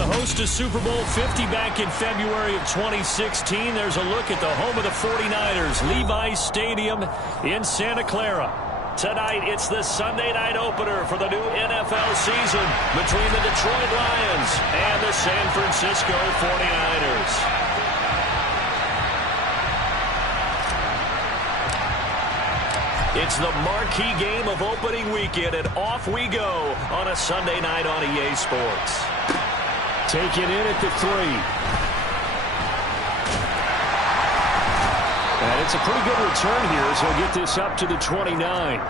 the host of Super Bowl 50 back in February of 2016. There's a look at the home of the 49ers, Levi's Stadium in Santa Clara. Tonight, it's the Sunday night opener for the new NFL season between the Detroit Lions and the San Francisco 49ers. It's the marquee game of opening weekend, and off we go on a Sunday night on EA Sports. Taken in at the 3. And it's a pretty good return here as he'll get this up to the 29.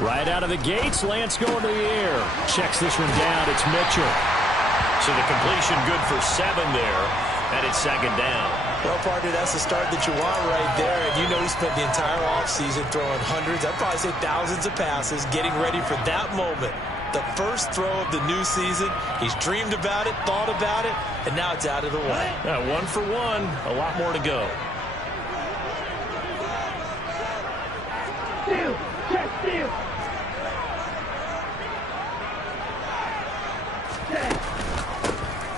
Right out of the gates, Lance going to the air. Checks this one down. It's Mitchell. So the completion good for 7 there, and it's second down. Well, partner, that's the start that you want right there. And you know he spent the entire offseason throwing hundreds, I'd probably say thousands of passes, getting ready for that moment. The first throw of the new season. He's dreamed about it, thought about it, and now it's out of the way. 1 for 1. A lot more to go. Steal. Check steal.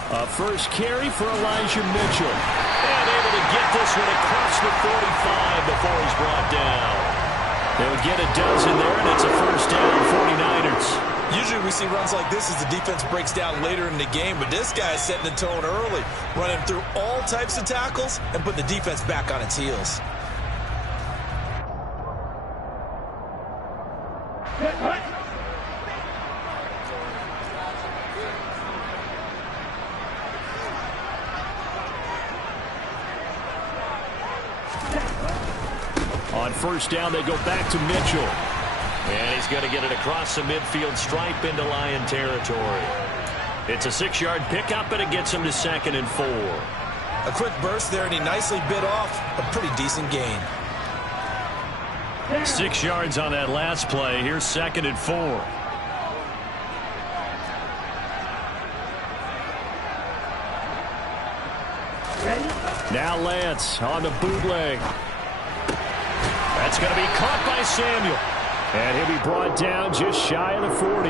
A first carry for Elijah Mitchell. And able to get this one across the 45 before he's brought down. They'll get a dozen there, and it's a first down, 49ers. Usually we see runs like this as the defense breaks down later in the game, but this guy is setting the tone early, running through all types of tackles and putting the defense back on its heels. On first down, they go back to Mitchell. And he's going to get it across the midfield stripe into Lion territory. It's a 6-yard pickup, and it gets him to 2nd and 4. A quick burst there, and he nicely bit off a pretty decent gain. 6 yards on that last play. Here's 2nd and 4. Now Lance on the bootleg. That's going to be caught by Samuel. And he'll be brought down just shy of the 40.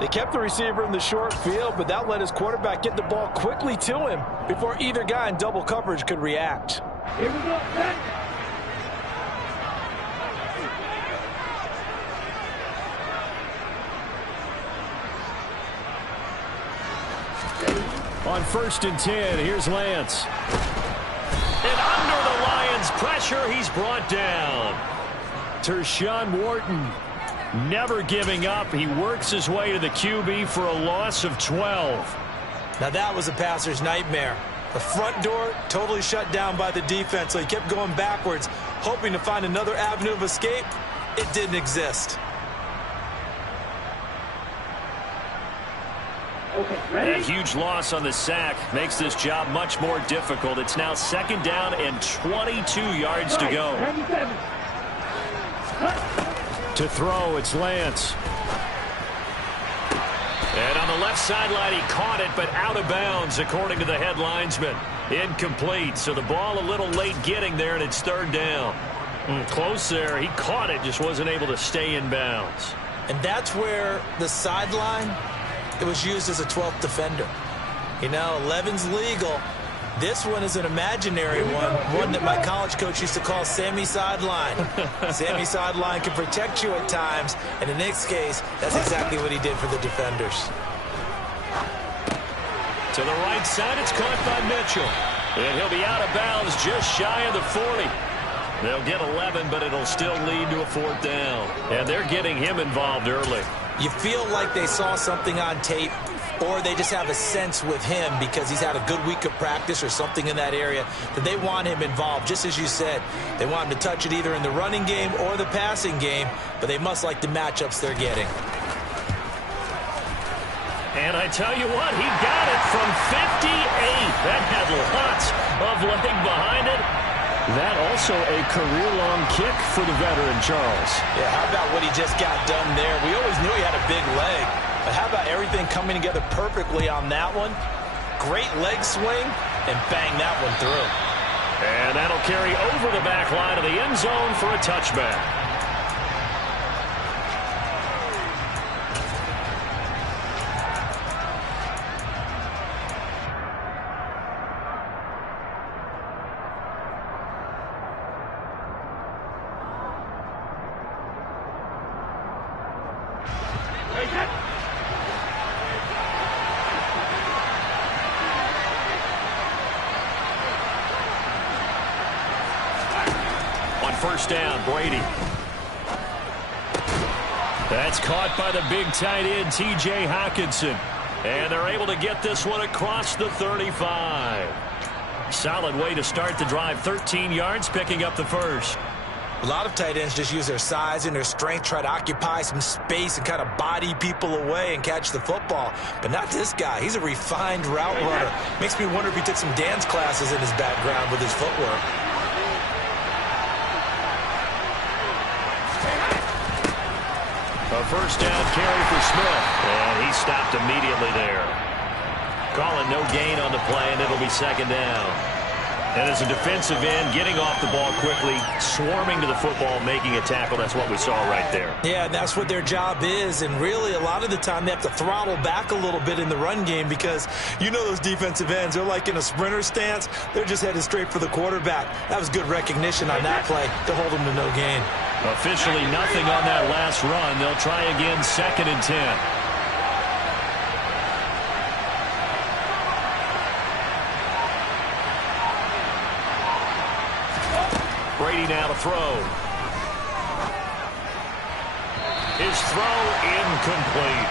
They kept the receiver in the short field, but that let his quarterback get the ball quickly to him before either guy in double coverage could react. Here we go. Set. On 1st and 10, here's Lance. And under the Lions' pressure, he's brought down. Tershawn Wharton never giving up. He works his way to the QB for a loss of 12. Now that was a passer's nightmare. The front door totally shut down by the defense, so he kept going backwards, hoping to find another avenue of escape. It didn't exist. A huge loss on the sack makes this job much more difficult. It's now 2nd down and 22 yards to go. To throw, it's Lance. And on the left sideline, he caught it, but out of bounds, according to the head linesman. Incomplete, so the ball a little late getting there, and it's 3rd down. Close there. He caught it, just wasn't able to stay in bounds. And that's where the sideline, it was used as a 12th defender. You know, 11's legal. This one is an imaginary one that my college coach used to call Sammy Sideline. Sammy Sideline can protect you at times, and in this case, that's exactly what he did for the defenders. To the right side, it's caught by Mitchell. And he'll be out of bounds just shy of the 40. They'll get 11, but it'll still lead to a 4th down. And they're getting him involved early. You feel like they saw something on tape, or they just have a sense with him because he's had a good week of practice or something in that area that they want him involved. Just as you said, they want him to touch it either in the running game or the passing game, but they must like the matchups they're getting. And I tell you what, he got it from 58. That had lots of leg behind it. That also a career-long kick for the veteran, Charles. Yeah, how about what he just got done there? We always knew he had a big leg, but how about everything coming together perfectly on that one? Great leg swing, and bang that one through. And that'll carry over the back line of the end zone for a touchback. First down, Brady. That's caught by the big tight end, T.J. Hockenson. And they're able to get this one across the 35. Solid way to start the drive. 13 yards, picking up the first. A lot of tight ends just use their size and their strength, try to occupy some space and kind of body people away and catch the football. But not this guy. He's a refined route runner. Makes me wonder if he took some dance classes in his background with his footwork. A first down carry for Smith, and he stopped immediately there. Calling no gain on the play, and it'll be second down. And as a defensive end, getting off the ball quickly, swarming to the football, making a tackle, that's what we saw right there. Yeah, and that's what their job is, and really a lot of the time they have to throttle back a little bit in the run game because you know those defensive ends, they're like in a sprinter stance, they're just headed straight for the quarterback. That was good recognition on that play to hold them to no gain. Officially nothing on that last run. They'll try again, second and 10. Brady now to throw. His throw incomplete.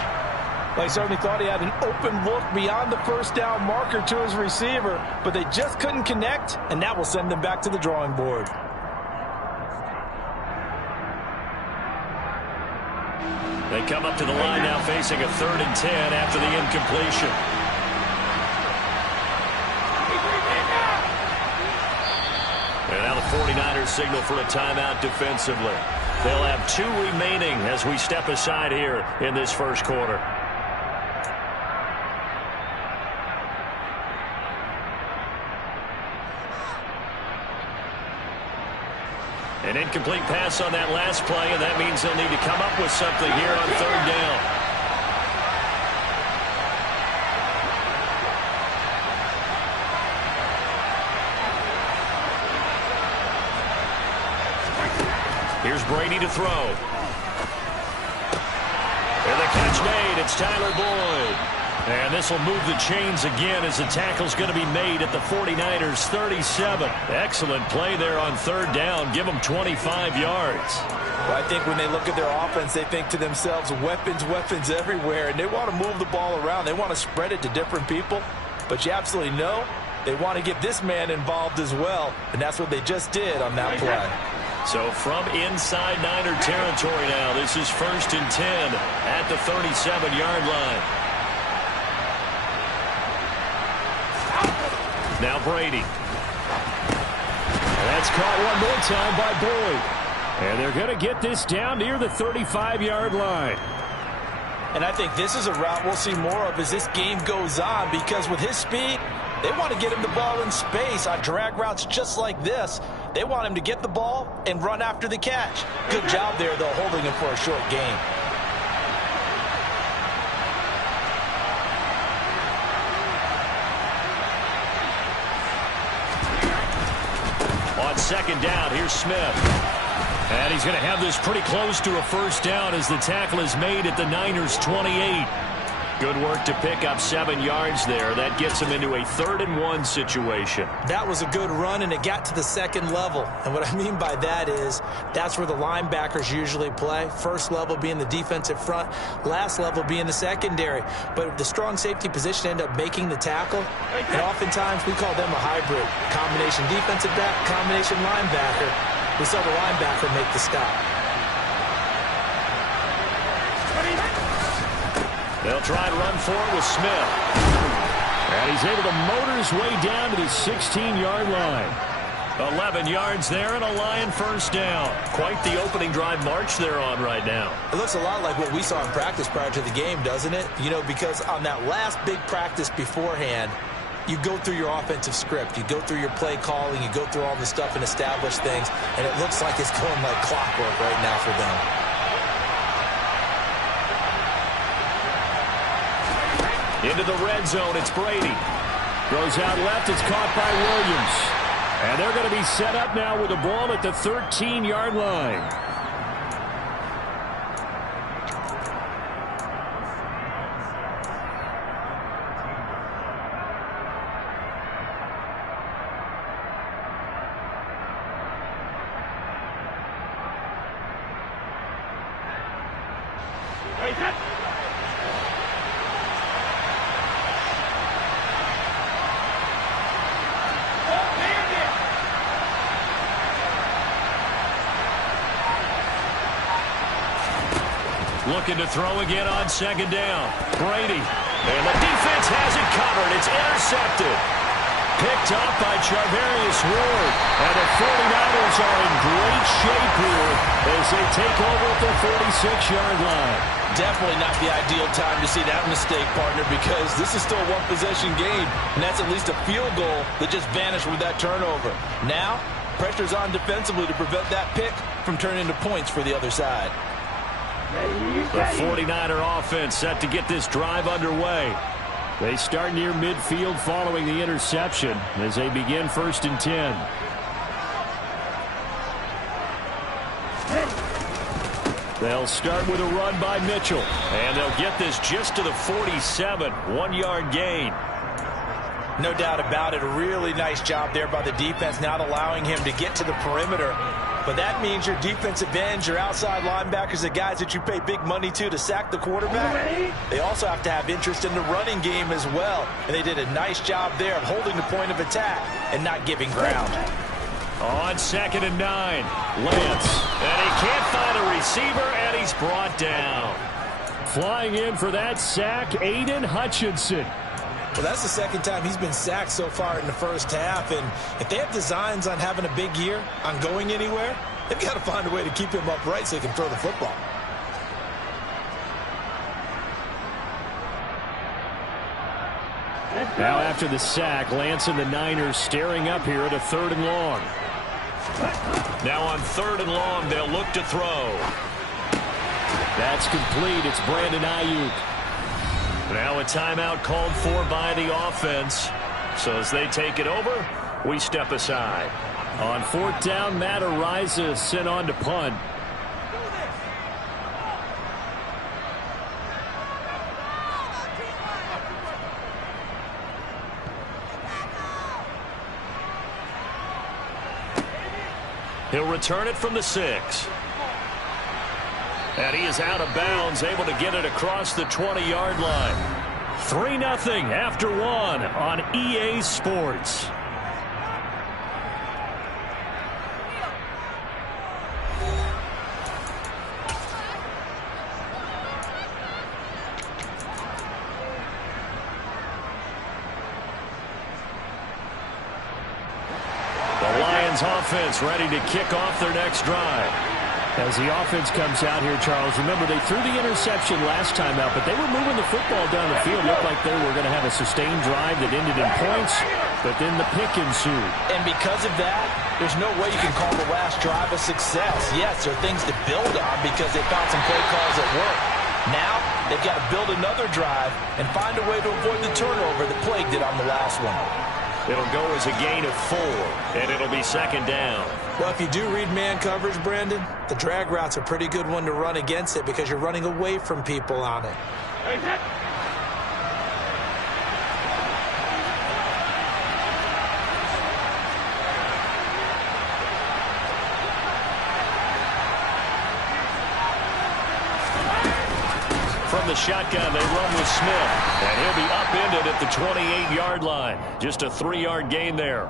They certainly thought he had an open look beyond the first down marker to his receiver, but they just couldn't connect, and that will send them back to the drawing board. They come up to the line now facing a 3rd and 10 after the incompletion. And now the 49ers signal for a timeout defensively. They'll have 2 remaining as we step aside here in this first quarter. An incomplete pass on that last play, and that means they'll need to come up with something here on 3rd down. Here's Brady to throw. And the catch made. It's Tyler Boyd. And this will move the chains again as the tackle's going to be made at the 49ers 37. Excellent play there on 3rd down. Give them 25 yards. Well, I think when they look at their offense, they think to themselves, weapons, weapons everywhere. And they want to move the ball around. They want to spread it to different people. But you absolutely know they want to get this man involved as well. And that's what they just did on that play. So from inside Niner territory now, this is 1st and 10 at the 37-yard line. Now Brady. That's caught one more time by Boyd. And they're going to get this down near the 35-yard line. And I think this is a route we'll see more of as this game goes on because with his speed, they want to get him the ball in space on drag routes just like this. They want him to get the ball and run after the catch. Good job there, though, holding him for a short gain. On 2nd down, here's Smith. And he's going to have this pretty close to a first down as the tackle is made at the Niners 28. Good work to pick up 7 yards there. That gets him into a 3rd and 1 situation. That was a good run, and it got to the 2nd level. And what I mean by that is that's where the linebackers usually play. First level being the defensive front, last level being the secondary. But the strong safety position ended up making the tackle, and oftentimes we call them a hybrid. Combination defensive back, combination linebacker. We saw the linebacker make the stop. They'll try and run for it with Smith. And he's able to motor his way down to the 16-yard line. 11 yards there and a Lion first down. Quite the opening drive march they're on right now. It looks a lot like what we saw in practice prior to the game, doesn't it? You know, because on that last big practice beforehand, you go through your offensive script. You go through your play calling. You go through all the stuff and establish things. And it looks like it's going like clockwork right now for them. Into the red zone, it's Brady. Throws out left, it's caught by Williams. And they're going to be set up now with the ball at the 13-yard line. Looking to throw again on second down. Brady. And the defense has it covered. It's intercepted. Picked up by Charvarius Ward. And the 49ers are in great shape here as they take over at the 46-yard line. Definitely not the ideal time to see that mistake, partner, because this is still a one-possession game, and that's at least a field goal that just vanished with that turnover. Now, pressure's on defensively to prevent that pick from turning into points for the other side. The 49er offense set to get this drive underway. They start near midfield following the interception as they begin 1st and 10. They'll start with a run by Mitchell. And they'll get this just to the 47. 1-yard gain. No doubt about it. A really nice job there by the defense, not allowing him to get to the perimeter. But that means your defensive ends, your outside linebackers, the guys that you pay big money to sack the quarterback, they also have to have interest in the running game as well. And they did a nice job there of holding the point of attack and not giving ground. On 2nd and 9, Lance. And he can't find a receiver, and he's brought down. Flying in for that sack, Aiden Hutchinson. Well, that's the second time he's been sacked so far in the first half. And if they have designs on having a big year, on going anywhere, they've got to find a way to keep him upright so he can throw the football. Now after the sack, Lance and the Niners staring up here at a 3rd and long. Now on 3rd and long, they'll look to throw. That's complete. It's Brandon Ayuk. Now a timeout called for by the offense. So as they take it over, we step aside. On 4th down, Matt Ariza sent on to punt. He'll return it from the 6. And he is out of bounds, able to get it across the 20-yard line. 3-0 after 1 on EA Sports. The Lions offense ready to kick off their next drive. As the offense comes out here, Charles, remember they threw the interception last time out, but they were moving the football down the field. Looked like they were going to have a sustained drive that ended in points, but then the pick ensued. And because of that, there's no way you can call the last drive a success. Yes, there are things to build on because they found some play calls that work. Now, they've got to build another drive and find a way to avoid the turnover that plagued it on the last one. It'll go as a gain of 4, and it'll be 2nd down. Well, if you do read man coverage, Brandon, the drag route's a pretty good one to run against it because you're running away from people on it. From the shotgun, they run with Smith, and he'll be upended at the 28-yard line. Just a 3-yard gain there.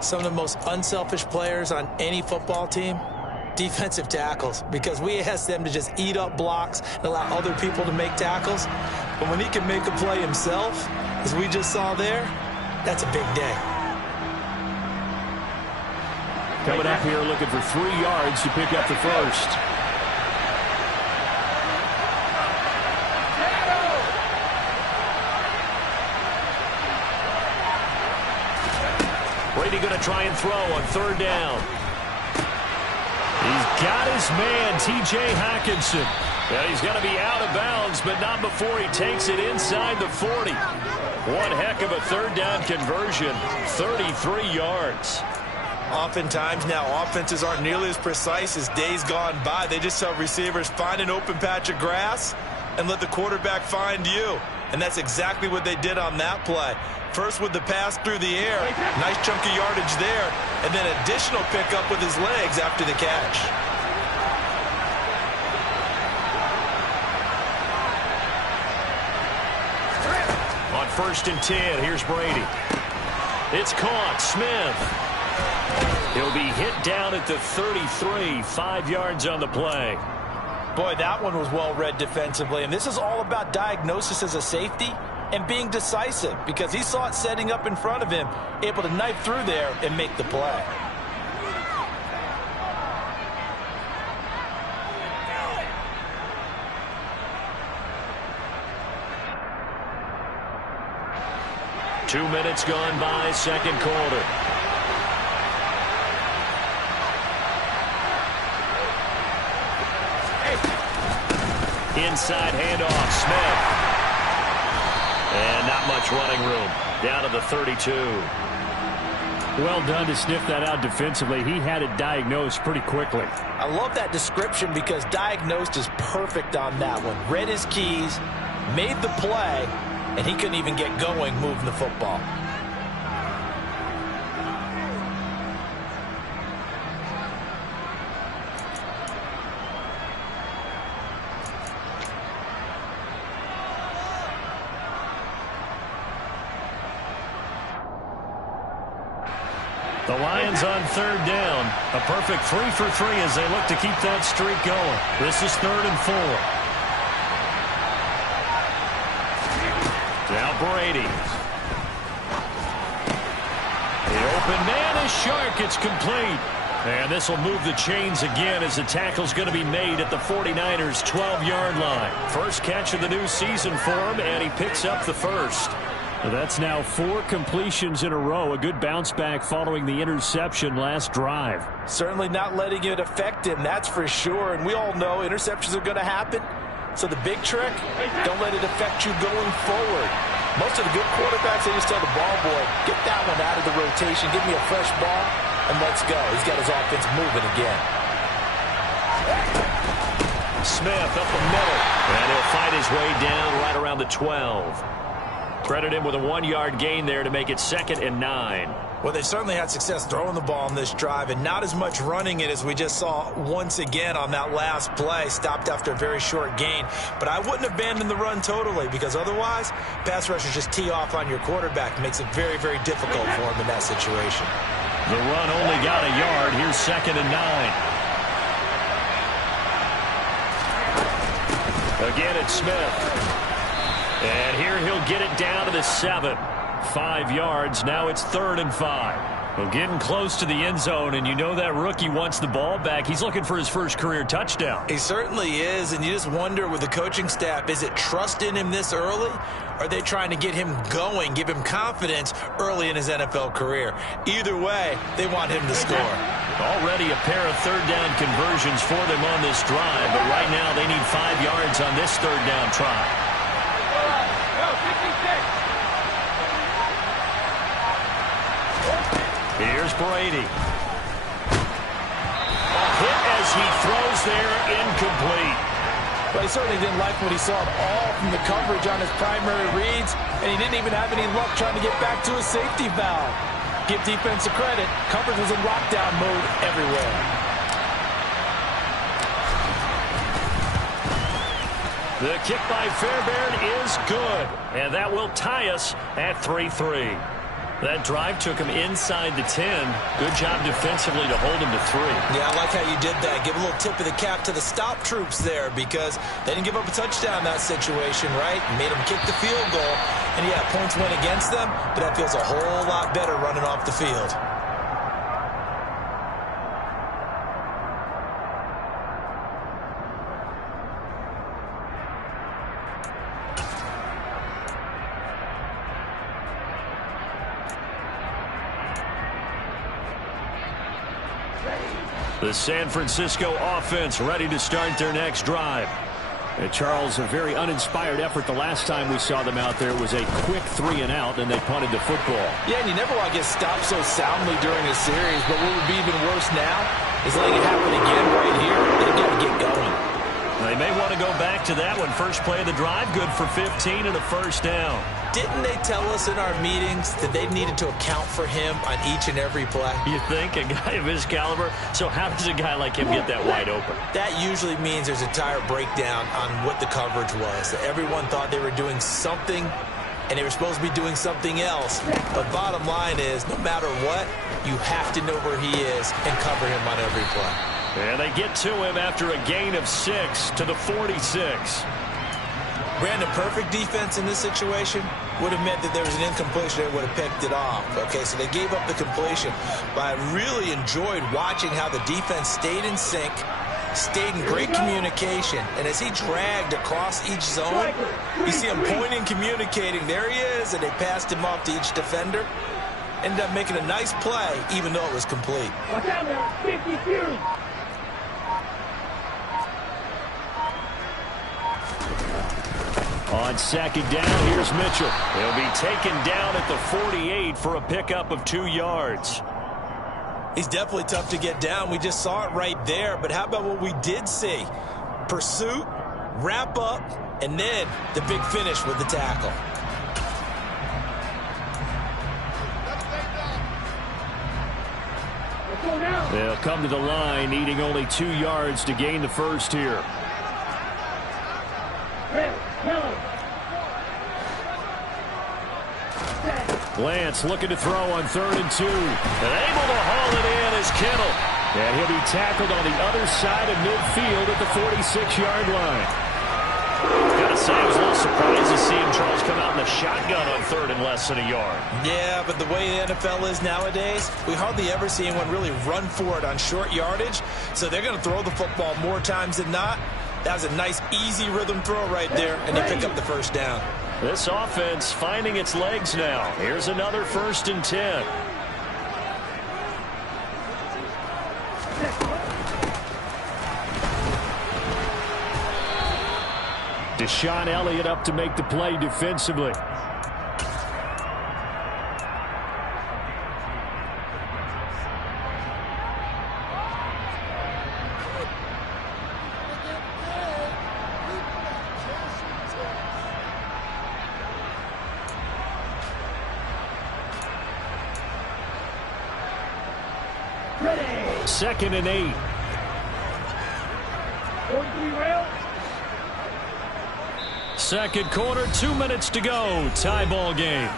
Some of the most unselfish players on any football team, defensive tackles, because we ask them to just eat up blocks and allow other people to make tackles. But when he can make a play himself, as we just saw there, that's a big day. Coming up here looking for 3 yards to pick up the first. Brady going to try and throw on 3rd down. He's got his man, T.J. Hockenson. Yeah, he's going to be out of bounds, but not before he takes it inside the 40. One heck of a 3rd down conversion, 33 yards. Oftentimes now, offenses aren't nearly as precise as days gone by. They just tell receivers, find an open patch of grass and let the quarterback find you. And that's exactly what they did on that play. First with the pass through the air, nice chunk of yardage there, and then additional pickup with his legs after the catch. On 1st and 10, here's Brady. It's caught. Smith. He'll be hit down at the 33, 5 yards on the play. Boy, that one was well read defensively, and this is all about diagnosis as a safety and being decisive, because he saw it setting up in front of him, able to knife through there and make the play. Two minutes gone by, 2nd quarter. Inside handoff, Smith. And not much running room. Down to the 32. Well done to sniff that out defensively. He had it diagnosed pretty quickly. I love that description, because diagnosed is perfect on that one. Read his keys, made the play, and he couldn't even get going moving the football. The Lions on 3rd down. A perfect 3 for 3 as they look to keep that streak going. This is 3rd and 4. Now Brady. The open man is Shark. It's complete. And this will move the chains again as the tackle's going to be made at the 49ers' 12-yard line. First catch of the new season for him, and he picks up the first. Well, that's now 4 completions in a row. A good bounce back following the interception last drive. Certainly not letting it affect him, that's for sure. And we all know interceptions are going to happen. So the big trick, don't let it affect you going forward. Most of the good quarterbacks, they just tell the ball boy, get that one out of the rotation, give me a fresh ball, and let's go. He's got his offense moving again. Smith up the middle, and he'll fight his way down right around the 12. Credit him with a 1-yard gain there to make it 2nd and 9. Well, they certainly had success throwing the ball on this drive, and not as much running it as we just saw once again on that last play. Stopped after a very short gain. But I wouldn't abandon the run totally, because otherwise, pass rushers just tee off on your quarterback. It makes it very, very difficult for him in that situation. The run only got a yard. Here's 2nd and 9. Again, it's Smith. And here he'll get it down to the 7. 5 yards. Now it's 3rd and 5. Well, getting close to the end zone, and you know that rookie wants the ball back. He's looking for his first career touchdown. He certainly is, and you just wonder with the coaching staff, is it trust in him this early? Or are they trying to get him going, give him confidence early in his NFL career? Either way, they want him to score. Already a pair of 3rd down conversions for them on this drive, but right now they need 5 yards on this 3rd down try. Here's Brady. A hit as he throws there, incomplete. But he certainly didn't like what he saw at all from the coverage on his primary reads, and he didn't even have any luck trying to get back to his safety valve. Give defense a credit. Coverage was in lockdown mode everywhere. The kick by Fairbairn is good, and that will tie us at 3-3. That drive took him inside the 10. Good job defensively to hold him to 3. Yeah, I like how you did that. Give a little tip of the cap to the stop troops there because they didn't give up a touchdown in that situation, right? Made them kick the field goal. And, yeah, points went against them, but that feels a whole lot better running off the field. The San Francisco offense ready to start their next drive. And Charles, a very uninspired effort the last time we saw them out there was a quick 3-and-out, and they punted the football. Yeah, and you never want to get stopped so soundly during a series, but what would be even worse now is letting it happen again right here. They've got to get going. They may want to go back to that one. First play of the drive, good for 15 and a first down. Didn't they tell us in our meetings that they needed to account for him on each and every play? You think? A guy of his caliber? So how does a guy like him get that wide open? That usually means there's a tire breakdown on what the coverage was. Everyone thought they were doing something, and they were supposed to be doing something else. But bottom line is, no matter what, you have to know where he is and cover him on every play. And they get to him after a gain of 6 to the 46. Brandon, perfect defense in this situation would have meant that there was an incompletion. They would have picked it off. Okay, so they gave up the completion. But I really enjoyed watching how the defense stayed in sync, stayed in great communication. And as he dragged across each zone, you see him pointing, communicating. There he is, and they passed him off to each defender. Ended up making a nice play, even though it was complete. Watch out now, 52. On second down, here's Mitchell. He'll be taken down at the 48 for a pickup of 2 yards. He's definitely tough to get down. We just saw it right there. But how about what we did see? Pursuit, wrap up, and then the big finish with the tackle. They'll come to the line, needing only 2 yards to gain the first here. Lance looking to throw on 3rd and 2. And able to haul it in is Kittle. And he'll be tackled on the other side of midfield at the 46-yard line. Gotta say, I was a little surprised to see him, Charles, come out in the shotgun on 3rd and less than a yard. Yeah, but the way the NFL is nowadays, we hardly ever see anyone really run for it on short yardage. So they're going to throw the football more times than not. That was a nice, easy rhythm throw right there, and they pick up the first down. This offense finding its legs now. Here's another 1st and 10. Deshaun Elliott up to make the play defensively. Second and 8. 43 rail. Second quarter, 2 minutes to go. Tie ball game.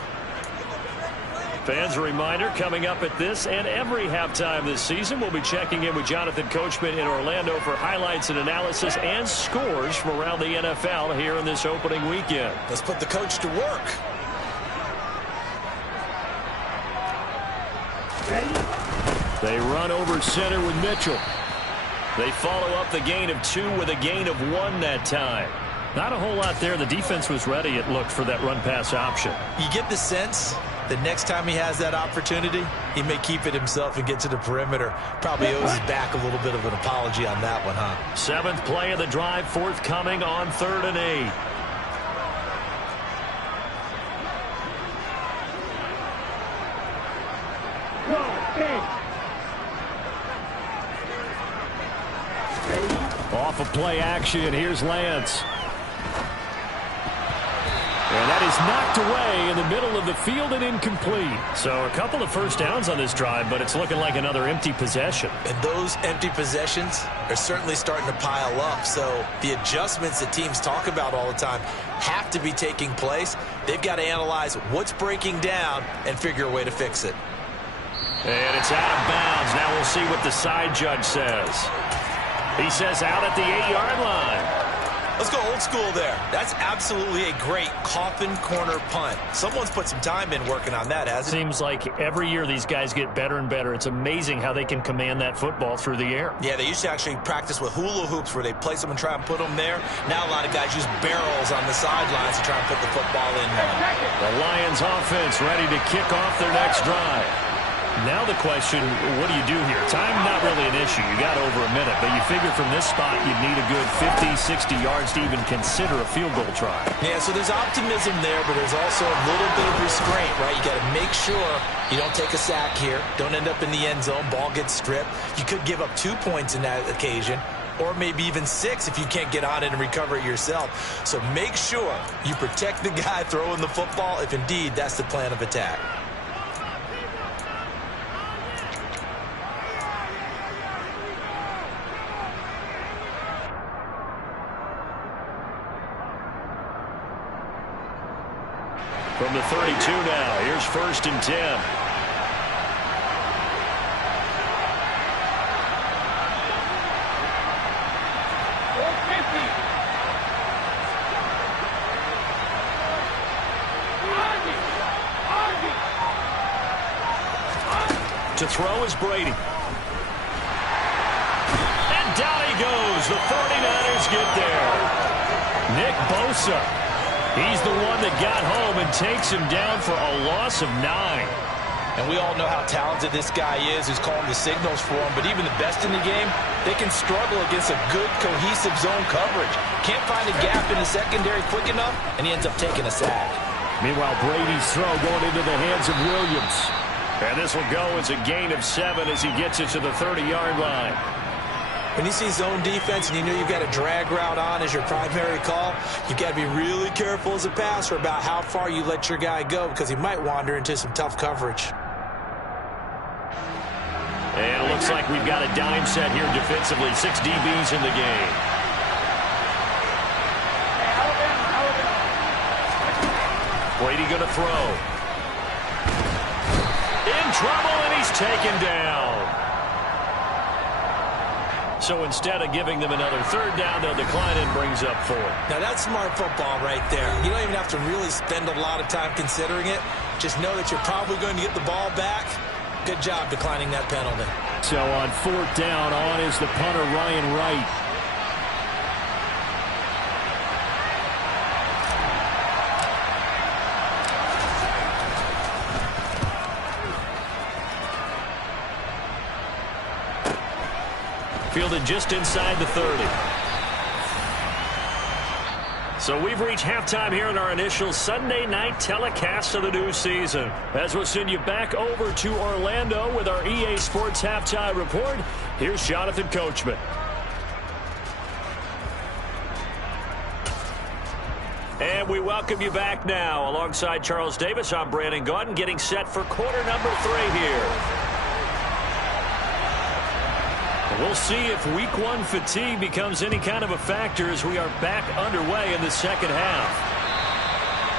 Fans, a reminder, coming up at this and every halftime this season, we'll be checking in with Jonathan Coachman in Orlando for highlights and analysis and scores from around the NFL here in this opening weekend. Let's put the coach to work. They run over center with Mitchell. They follow up the gain of 2 with a gain of 1 that time. Not a whole lot there. The defense was ready, it looked, for that run-pass option. You get the sense that next time he has that opportunity, he may keep it himself and get to the perimeter. Probably owes his back a little bit of an apology on that one, huh? 7th play of the drive forthcoming on 3rd and 8. Off of play action, here's Lance. And that is knocked away in the middle of the field and incomplete. So a couple of first downs on this drive, but it's looking like another empty possession. And those empty possessions are certainly starting to pile up. So the adjustments that teams talk about all the time, have to be taking place. They've got to analyze what's breaking down and figure a way to fix it. And it's out of bounds. Now we'll see what the side judge says. He says out at the 8-yard line. Let's go old school there. That's absolutely a great coffin corner punt. Someone's put some time in working on that, hasn't it? Seems like every year these guys get better and better. It's amazing how they can command that football through the air. Yeah, they used to actually practice with hula hoops where they place them and try and put them there. Now a lot of guys use barrels on the sidelines to try and put the football in there. The Lions offense ready to kick off their next drive. Now the question, what do you do here? Time not really an issue. You got over a minute, but you figure from this spot you'd need a good 50, 60 yards to even consider a field goal try. Yeah, so there's optimism there, but there's also a little bit of restraint, right? You got to make sure you don't take a sack here. Don't end up in the end zone. Ball gets stripped. You could give up 2 points in that occasion, or maybe even 6 if you can't get on it and recover it yourself. So make sure you protect the guy throwing the football if indeed that's the plan of attack. From the 32 now, here's 1st and 10. To throw is Brady. And down he goes. The 49ers get there. Nick Bosa. He's the one that got home and takes him down for a loss of 9. And we all know how talented this guy is who's calling the signals for him. But even the best in the game, they can struggle against a good, cohesive zone coverage. Can't find a gap in the secondary quick enough, and he ends up taking a sack. Meanwhile, Brady's throw going into the hands of Williams. And this will go as a gain of 7 as he gets it to the 30-yard line. When you see zone defense and you know you've got a drag route on as your primary call, you've got to be really careful as a passer about how far you let your guy go because he might wander into some tough coverage. And it looks like we've got a dime set here defensively. 6 DBs in the game. Brady going to throw. In trouble, and he's taken down. So instead of giving them another 3rd down, they'll decline and brings up 4. Now that's smart football right there. You don't even have to really spend a lot of time considering it. Just know that you're probably going to get the ball back. Good job declining that penalty. So on 4th down, on is the punter Ryan Wright. Fielded just inside the 30. So we've reached halftime here in our initial Sunday night telecast of the new season. As we'll send you back over to Orlando with our EA Sports Halftime Report, here's Jonathan Coachman. And we welcome you back now. Alongside Charles Davis, I'm Brandon Gaudin, getting set for quarter number 3 here. We'll see if week 1 fatigue becomes any kind of a factor as we are back underway in the second half.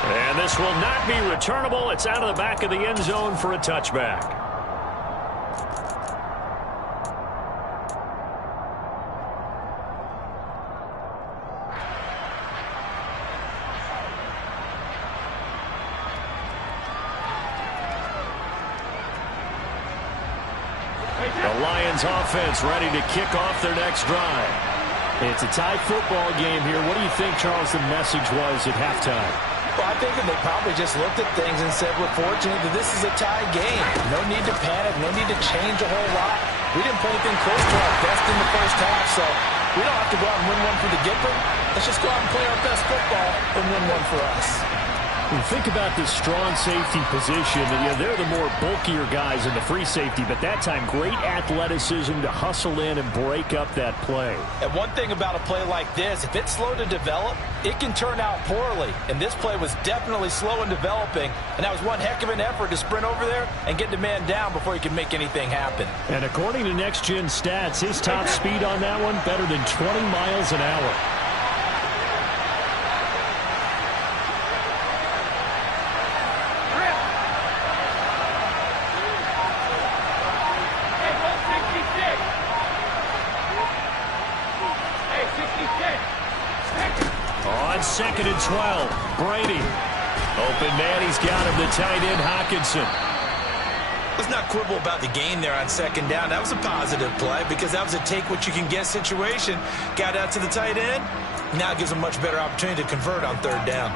And this will not be returnable. It's out of the back of the end zone for a touchback. The Lions offense ready to kick off their next drive. It's a tie football game here. What do you think, Charles, the message was at halftime? Well, I think that they probably just looked at things and said, we're fortunate that this is a tie game. No need to panic. No need to change a whole lot. We didn't play anything close to our best in the first half, so we don't have to go out and win one for the Gipper. Let's just go out and play our best football and win one for us. When you think about this strong safety position, they're the more bulkier guys in the free safety, but that time great athleticism to hustle in and break up that play. And one thing about a play like this, if it's slow to develop, it can turn out poorly. And this play was definitely slow in developing, and that was one heck of an effort to sprint over there and get the man down before he could make anything happen. And according to Next Gen Stats, his top speed on that one better than 20 miles an hour. on 2nd and 12. Brady. Open man, he's got him, the tight end, Hockenson. Let's not quibble about the gain there on 2nd down. That was a positive play because that was a take-what-you-can-get situation. Got out to the tight end. Now it gives him a much better opportunity to convert on 3rd down.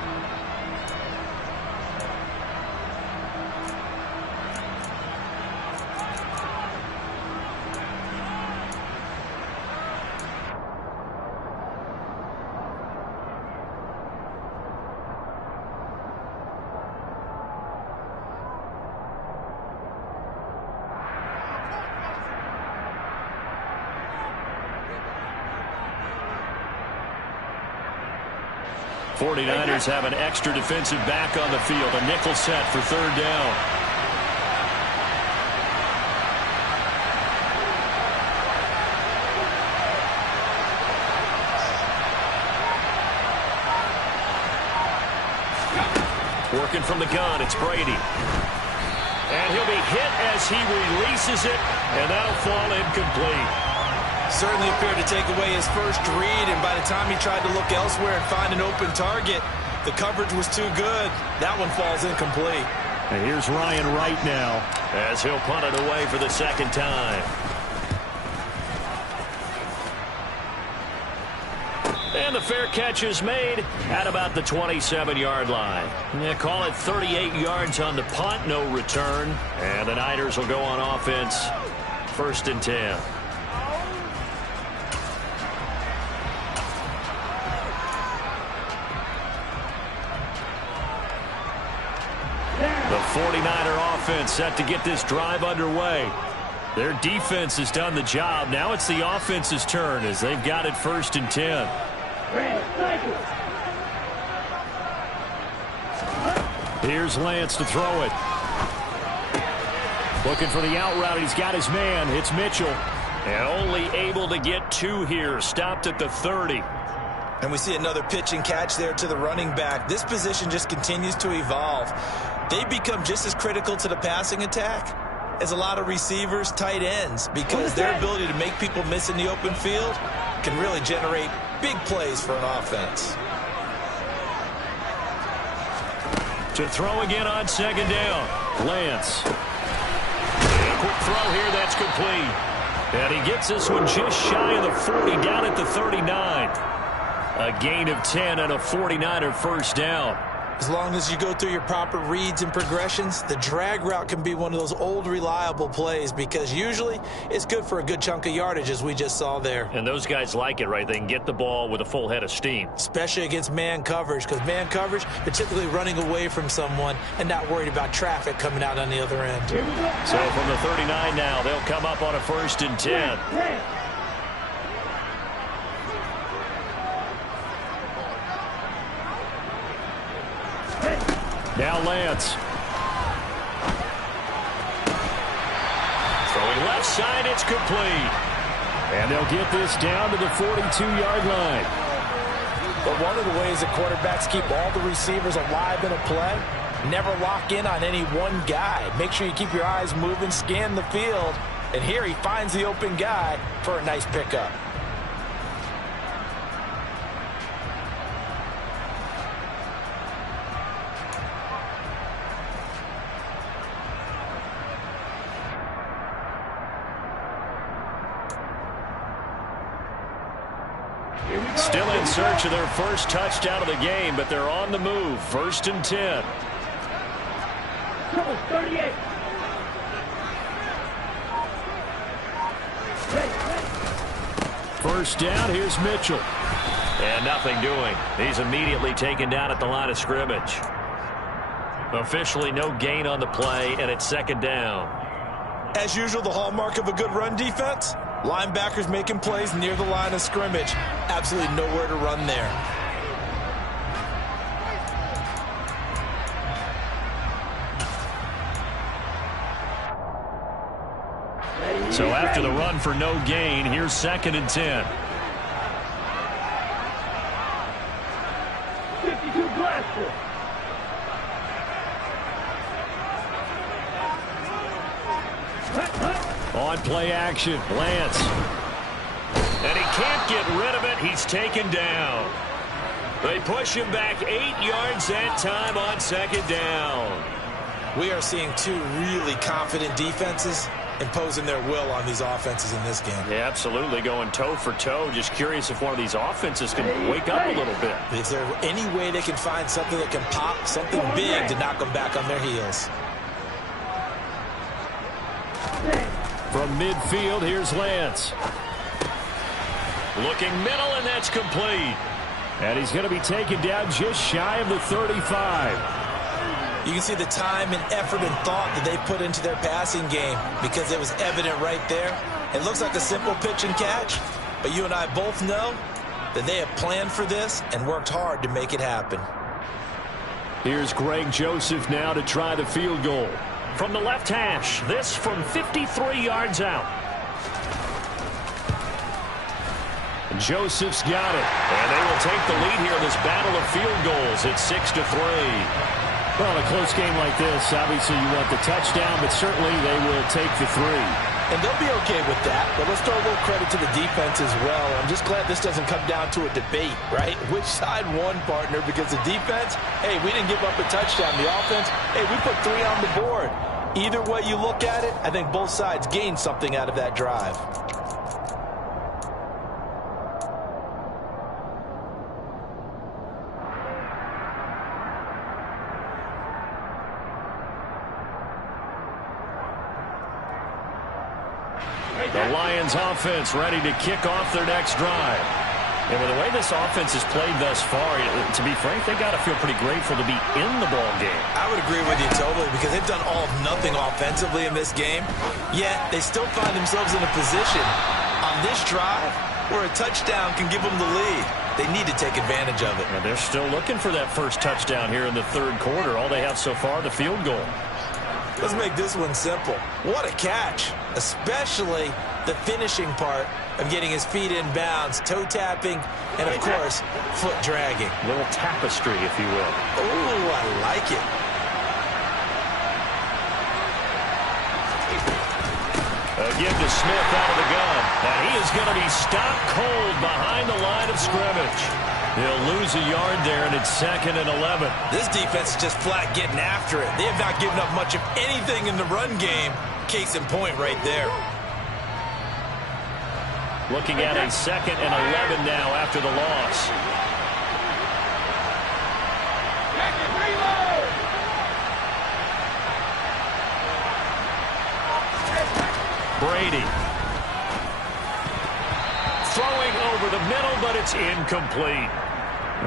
'49ers have an extra defensive back on the field. A nickel set for 3rd down. Working from the gun, it's Brady. And he'll be hit as he releases it, and that'll fall incomplete. Certainly appeared to take away his first read, and by the time he tried to look elsewhere and find an open target, the coverage was too good. That one falls incomplete. And here's Ryan Wright now as he'll punt it away for the 2nd time. And the fair catch is made at about the 27-yard line. They call it 38 yards on the punt, no return. And the Niners will go on offense, 1st and 10. The 49er offense set to get this drive underway. Their defense has done the job. Now it's the offense's turn as they've got it 1st and 10. Here's Lance to throw it. Looking for the out route. He's got his man. It's Mitchell. And only able to get 2 here. Stopped at the 30. And we see another pitch and catch there to the running back. This position just continues to evolve. They become just as critical to the passing attack as a lot of receivers, tight ends, because their ability to make people miss in the open field can really generate big plays for an offense. To throw again on 2nd down. Lance. And a quick throw here, that's complete. And he gets this one just shy of the 40, down at the 39. A gain of 10 and a 49er 1st down. As long as you go through your proper reads and progressions, the drag route can be one of those old reliable plays because usually it's good for a good chunk of yardage, as we just saw there. And those guys like it, right? They can get the ball with a full head of steam. Especially against man coverage, because man coverage, they're typically running away from someone and not worried about traffic coming out on the other end. So from the 39 now, they'll come up on a 1st and 10. Now Lance. Throwing left side, it's complete. And they'll get this down to the 42-yard line. But one of the ways that quarterbacks keep all the receivers alive in a play, never lock in on any one guy. Make sure you keep your eyes moving, scan the field. And here he finds the open guy for a nice pickup. Still in search of their first touchdown of the game, but they're on the move. 1st and 10. 38. First down, here's Mitchell. And nothing doing. He's immediately taken down at the line of scrimmage. Officially no gain on the play, and it's 2nd down. As usual, the hallmark of a good run defense, linebackers making plays near the line of scrimmage. Absolutely nowhere to run there. So after the run for no gain, here's 2nd and 10. 52 blaster. On play action, Lance. And he can't get rid of it. He's taken down. They push him back 8 yards that time on second down. We are seeing two really confident defenses imposing their will on these offenses in this game. Yeah, absolutely, going toe for toe. Just curious if one of these offenses can wake up a little bit. Is there any way they can find something that can pop, something big to knock them back on their heels? From midfield, here's Lance. Looking middle, and that's complete. And he's going to be taken down just shy of the 35. You can see the time and effort and thought that they put into their passing game because it was evident right there. It looks like a simple pitch and catch, but you and I both know that they have planned for this and worked hard to make it happen. Here's Greg Joseph now to try the field goal. From the left hash, this from 53 yards out. Joseph's got it, and they will take the lead here in this battle of field goals at 6-3. Well, a close game like this, obviously you want the touchdown, but certainly they will take the 3. And they'll be okay with that, but let's throw a little credit to the defense as well. I'm just glad this doesn't come down to a debate, right? Which side won, partner? Because the defense, hey, we didn't give up a touchdown. The offense, hey, we put 3 on the board. Either way you look at it, I think both sides gained something out of that drive. The Lions offense ready to kick off their next drive. And with the way this offense has played thus far, to be frank, they got to feel pretty grateful to be in the ball game. I would agree with you totally because they've done all of nothing offensively in this game, yet they still find themselves in a position on this drive where a touchdown can give them the lead. They need to take advantage of it. And they're still looking for that first touchdown here in the third quarter. All they have so far, the field goal. Let's make this one simple. What a catch, especially the finishing part of getting his feet in bounds, toe tapping, and of course, foot dragging. A little tapestry, if you will. Ooh, I like it. Again to Smith out of the gun. And he is going to be stopped cold behind the line of scrimmage. He'll lose a yard there, and it's 2nd and 11. This defense is just flat getting after it. They have not given up much of anything in the run game. Case in point right there. Looking at a 2nd and 11 now after the loss. Brady. Throwing over the middle, but it's incomplete.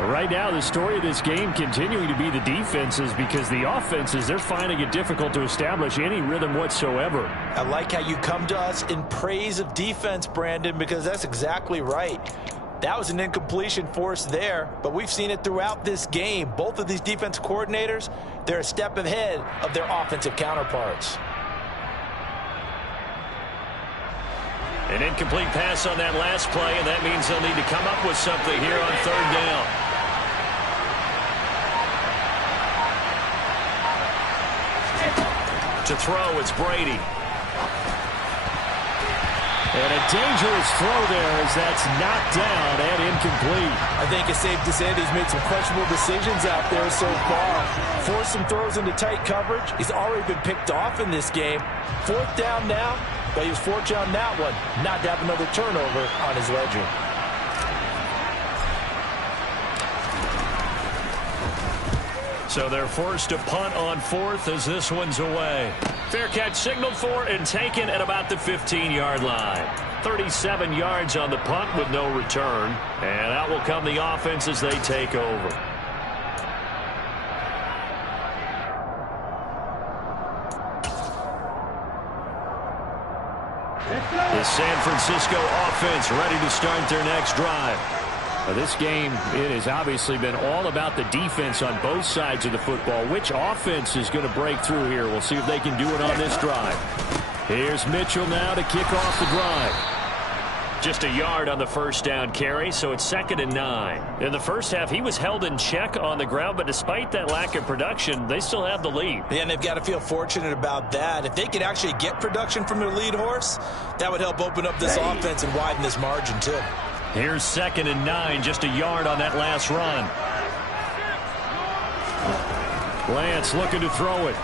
Right now, the story of this game continuing to be the defenses because the offenses, they're finding it difficult to establish any rhythm whatsoever. I like how you come to us in praise of defense, Brandon, because that's exactly right. That was an incompletion forced there, but we've seen it throughout this game. Both of these defense coordinators, they're a step ahead of their offensive counterparts. An incomplete pass on that last play, and that means they'll need to come up with something here on 3rd down. To throw, it's Brady. And a dangerous throw there as that's knocked down and incomplete. I think it's safe to say that he's made some questionable decisions out there so far. Forced some throws into tight coverage. He's already been picked off in this game. 4th down now. But he was fortunate on that one, not to have another turnover on his ledger. So they're forced to punt on 4th as this one's away. Fair catch signaled for and taken at about the 15-yard line. 37 yards on the punt with no return. And out will come the offense as they take over. The San Francisco offense ready to start their next drive. This game, it has obviously been all about the defense on both sides of the football. Which offense is going to break through here? We'll see if they can do it on this drive. Here's Mitchell now to kick off the drive. Just a yard on the first down carry, so it's 2nd and 9. In the first half, he was held in check on the ground, but despite that lack of production, they still have the lead. Yeah, and they've got to feel fortunate about that. If they could actually get production from their lead horse, that would help open up this offense and widen this margin, too. Here's 2nd and 9, just a yard on that last run. Lance looking to throw it.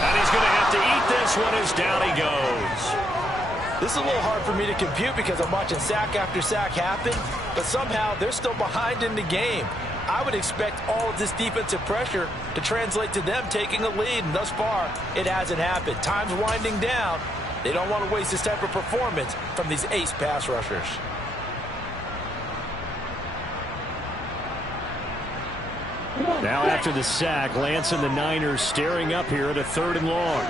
And he's going to have to eat this one as down he goes. This is a little hard for me to compute because I'm watching sack after sack happen, but somehow they're still behind in the game. I would expect all of this defensive pressure to translate to them taking a lead, and thus far, it hasn't happened. Time's winding down. They don't want to waste this type of performance from these ace pass rushers. Now after the sack, Lance and the Niners staring up here at a 3rd and long.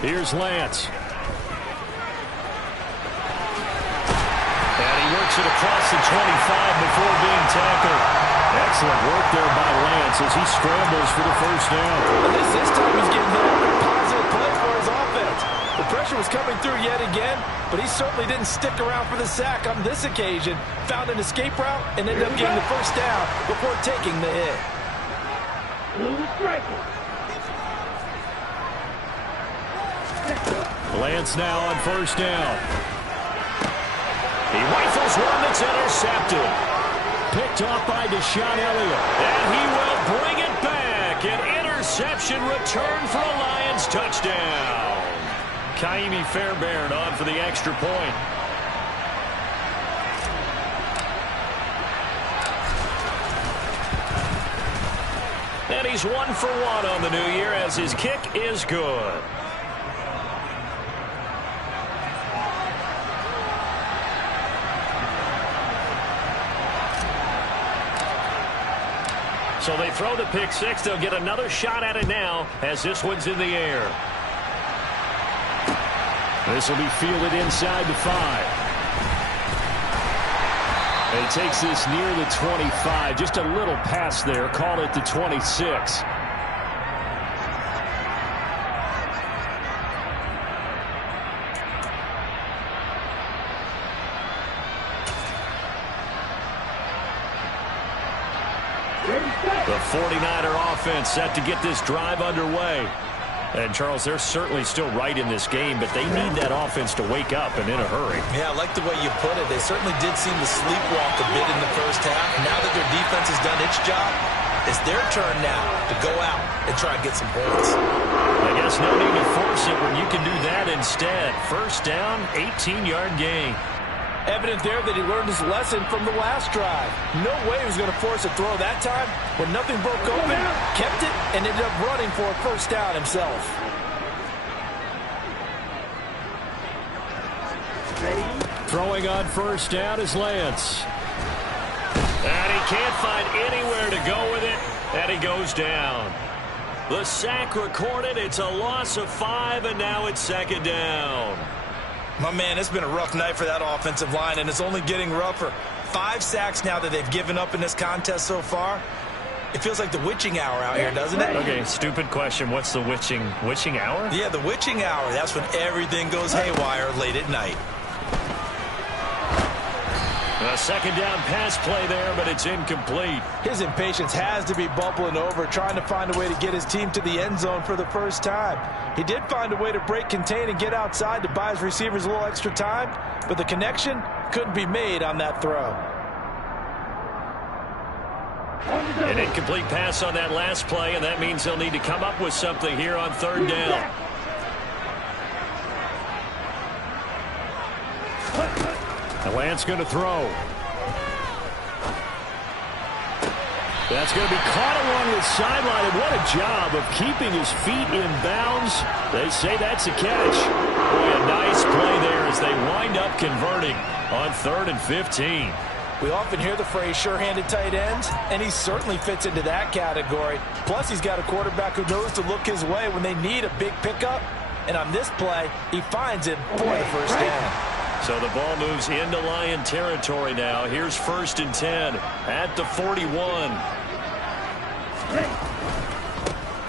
Here's Lance. And he works it across the 25 before being tackled. Excellent work there by Lance as he scrambles for the 1st down. At least this time he's getting hit with a positive play for his offense. The pressure was coming through yet again, but he certainly didn't stick around for the sack on this occasion. Found an escape route and ended up getting the 1st down before taking the hit. Lance now on 1st down. He rifles one that's intercepted. Picked off by Deshaun Elliott. And he will bring it back. An interception return for a Lions touchdown. Kaimi Fairbairn on for the extra point. And he's 1 for 1 on the new year as his kick is good. So they throw the pick 6. They'll get another shot at it now as this one's in the air. This will be fielded inside the 5. He takes this near the 25. Just a little pass there. Call it the 26. The 49er offense set to get this drive underway. And, Charles, they're certainly still right in this game, but they need that offense to wake up and in a hurry. Yeah, I like the way you put it. They certainly did seem to sleepwalk a bit in the 1st half. Now that their defense has done its job, it's their turn now to go out and try and get some points. I guess no need to force it when you can do that instead. 1st down, 18-yard gain. Evident there that he learned his lesson from the last drive. No way he was going to force a throw that time. When nothing broke open, kept it, and ended up running for a 1st down himself. Throwing on 1st down is Lance. And he can't find anywhere to go with it, and he goes down. The sack recorded. It's a loss of 5, and now it's 2nd down. My man, it's been a rough night for that offensive line, and it's only getting rougher. 5 sacks now that they've given up in this contest so far. It feels like the witching hour out here, doesn't it? Okay, stupid question. What's the witching hour? Yeah, the witching hour. That's when everything goes haywire late at night. A 2nd down pass play there, but it's incomplete. His impatience has to be bubbling over, trying to find a way to get his team to the end zone for the 1st time. He did find a way to break contain and get outside to buy his receivers a little extra time, but the connection couldn't be made on that throw. An incomplete pass on that last play, and that means they'll need to come up with something here on 3rd down. And Lance going to throw. That's going to be caught along the sideline, and what a job of keeping his feet in bounds. They say that's a catch. Boy, a nice play there as they wind up converting on 3rd and 15. We often hear the phrase sure-handed tight ends, and he certainly fits into that category. Plus, he's got a quarterback who knows to look his way when they need a big pickup. And on this play, he finds it for the 1st down. So the ball moves into Lion territory now. Here's 1st and 10 at the 41.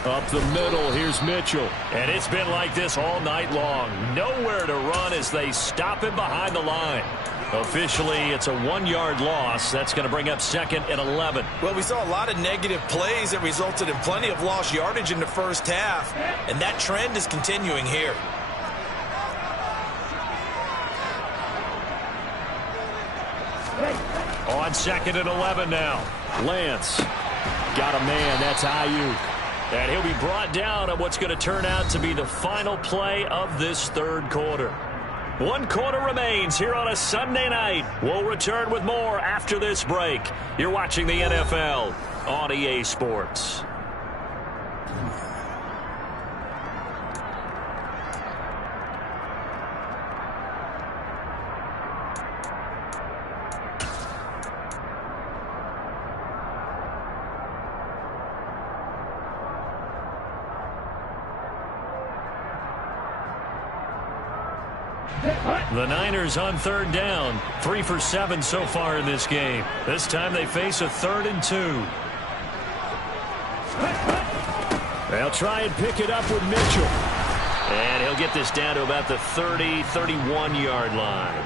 Up the middle, here's Mitchell. And it's been like this all night long. Nowhere to run as they stop him behind the line. Officially, it's a 1-yard loss. That's going to bring up 2nd and 11. Well, we saw a lot of negative plays that resulted in plenty of lost yardage in the 1st half, and that trend is continuing here. on 2nd and 11 now. Lance got a man. That's Ayuk. And he'll be brought down on what's going to turn out to be the final play of this third quarter. 1 quarter remains here on a Sunday night. We'll return with more after this break. You're watching the NFL on EA Sports. The Niners on 3rd down. 3 for 7 so far in this game. This time they face a 3rd and 2. They'll try and pick it up with Mitchell. And he'll get this down to about the 30, 31-yard line.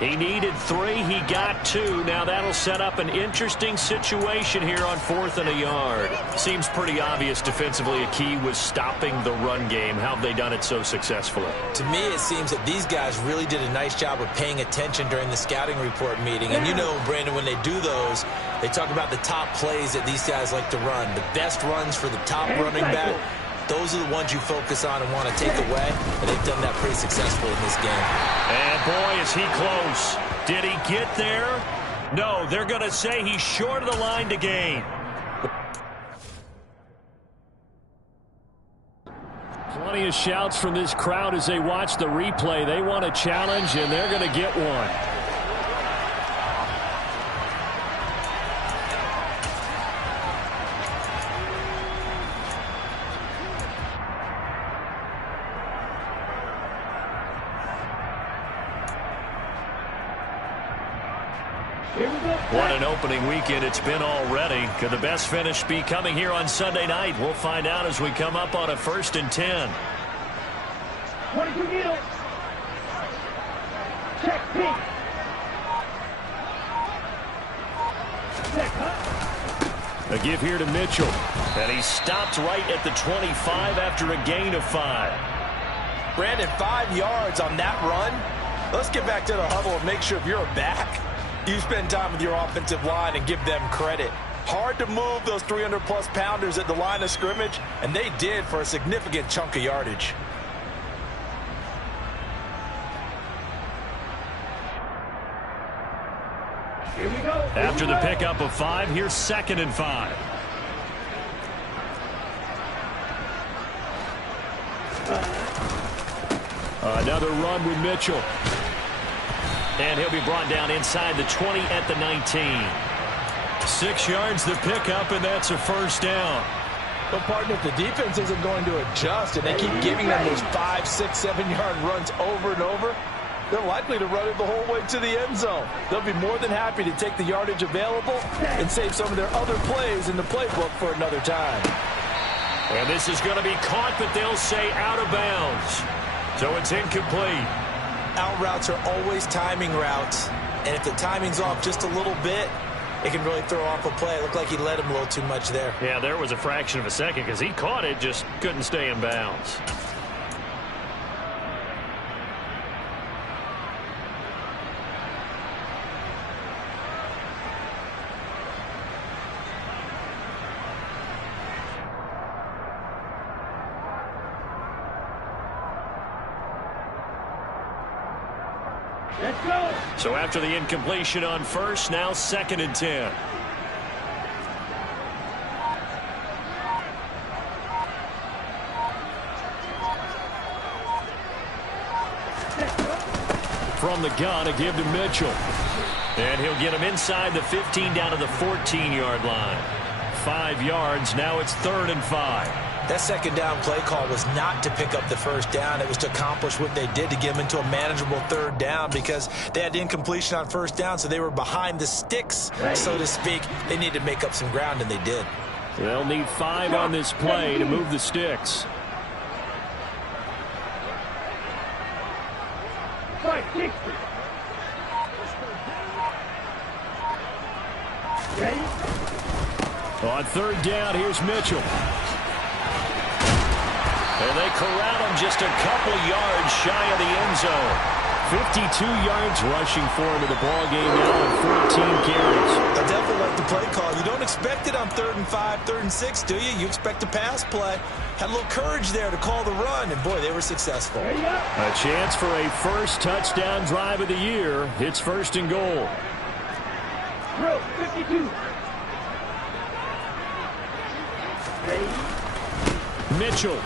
He needed 3. He got 2. Now that'll set up an interesting situation here on 4th and a yard. Seems pretty obvious defensively a key was stopping the run game. How have they done it so successfully? To me, it seems that these guys really did a nice job of paying attention during the scouting report meeting. And you know, Brandon, when they do those, they talk about the top plays that these guys like to run. The best runs for the top running back. Those are the ones you focus on and want to take away, and they've done that pretty successfully in this game. And boy, is he close. Did he get there? No, they're going to say he's short of the line to gain. Plenty of shouts from this crowd as they watch the replay. They want a challenge, and they're going to get one. What an opening weekend it's been already. Could the best finish be coming here on Sunday night? We'll find out as we come up on a 1st and 10. 22 needle. Check pink. A give here to Mitchell. And he stopped right at the 25 after a gain of 5. Brandon, 5 yards on that run. Let's get back to the huddle and make sure if you're a back, you spend time with your offensive line and give them credit. Hard to move those 300-plus pounders at the line of scrimmage, and they did for a significant chunk of yardage. Here we go. After the pickup of 5, here's 2nd and 5. Another run with Mitchell. And he'll be brought down inside the 20 at the 19. 6 yards the pickup, and that's a 1st down. But, partner, if the defense isn't going to adjust and they keep giving them those 5, 6, 7-yard runs over and over, they're likely to run it the whole way to the end zone. They'll be more than happy to take the yardage available and save some of their other plays in the playbook for another time. And this is going to be caught, but they'll say out of bounds. So it's incomplete. Out routes are always timing routes, and if the timing's off just a little bit, it can really throw off a play. It looked like he let him a little too much there. Yeah, there was a fraction of a second because he caught it, just couldn't stay in bounds. Let's go. So after the incompletion on 1st, now 2nd and 10. From the gun, a give to Mitchell. And he'll get him inside the 15 down to the 14-yard line. 5 yards, now it's 3rd and 5. That 2nd down play call was not to pick up the 1st down. It was to accomplish what they did to get them into a manageable 3rd down because they had incompletion on 1st down, so they were behind the sticks, so to speak. They needed to make up some ground, and they did. They'll need 5 on this play to move the sticks. 560. Ready? On 3rd down, here's Mitchell. And they corral him just a couple yards shy of the end zone. 52 yards rushing for him in the ball game now and 14 carries. I definitely like the play call. You don't expect it on 3rd and 5, 3rd and 6, do you? You expect a pass play. Had a little courage there to call the run, and boy, they were successful. A chance for a first touchdown drive of the year. It's 1st and goal. Throw, 52. Mitchell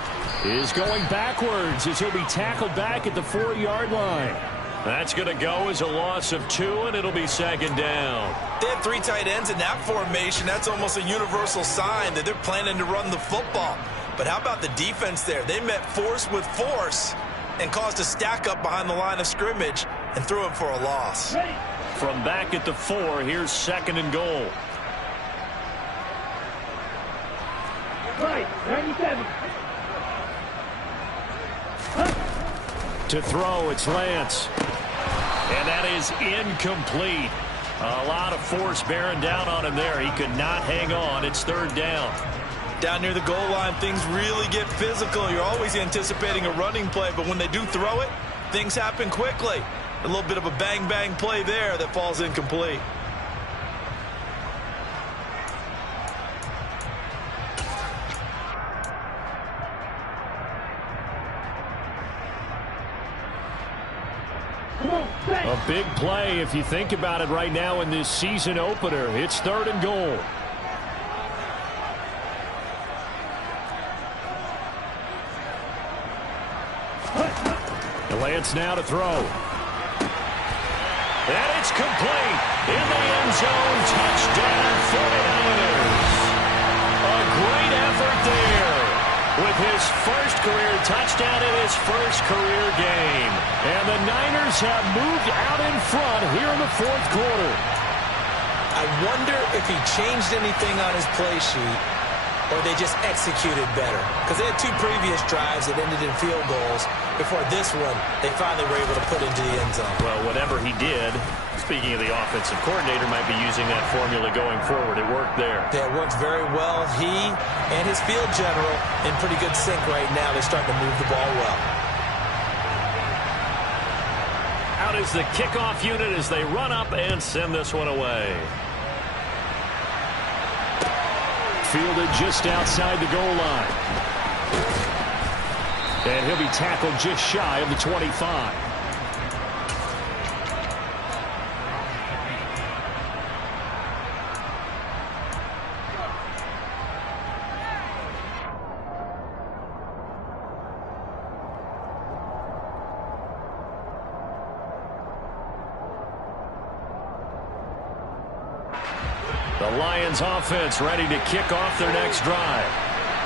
is going backwards as he'll be tackled back at the 4-yard line. That's going to go as a loss of 2, and it'll be 2nd down. They had 3 tight ends in that formation. That's almost a universal sign that they're planning to run the football. But how about the defense there? They met force with force and caused a stack up behind the line of scrimmage and threw him for a loss. Ready. From back at the 4, here's 2nd and goal. Right, 97. To throw, it's Lance. And that is incomplete. A lot of force bearing down on him there. He could not hang on. It's 3rd down. Down near the goal line, things really get physical. You're always anticipating a running play, but when they do throw it, things happen quickly. A little bit of a bang-bang play there that falls incomplete. A big play if you think about it right now in this season opener. It's 3rd and goal. Lance now to throw. And it's complete. In the end zone, touchdown 49ers. A great effort there with his first career touchdown in his first career game. And the Niners have moved out in front here in the 4th quarter. I wonder if he changed anything on his play sheet or they just executed better. Because they had 2 previous drives that ended in field goals. Before this one, they finally were able to put into the end zone. Well, whatever he did, speaking of the offensive coordinator, might be using that formula going forward. It worked there. Yeah, it worked very well. He and his field general in pretty good sync right now. They're starting to move the ball well. Out is the kickoff unit as they run up and send this one away. Fielded just outside the goal line. And he'll be tackled just shy of the 25. The Lions offense ready to kick off their next drive.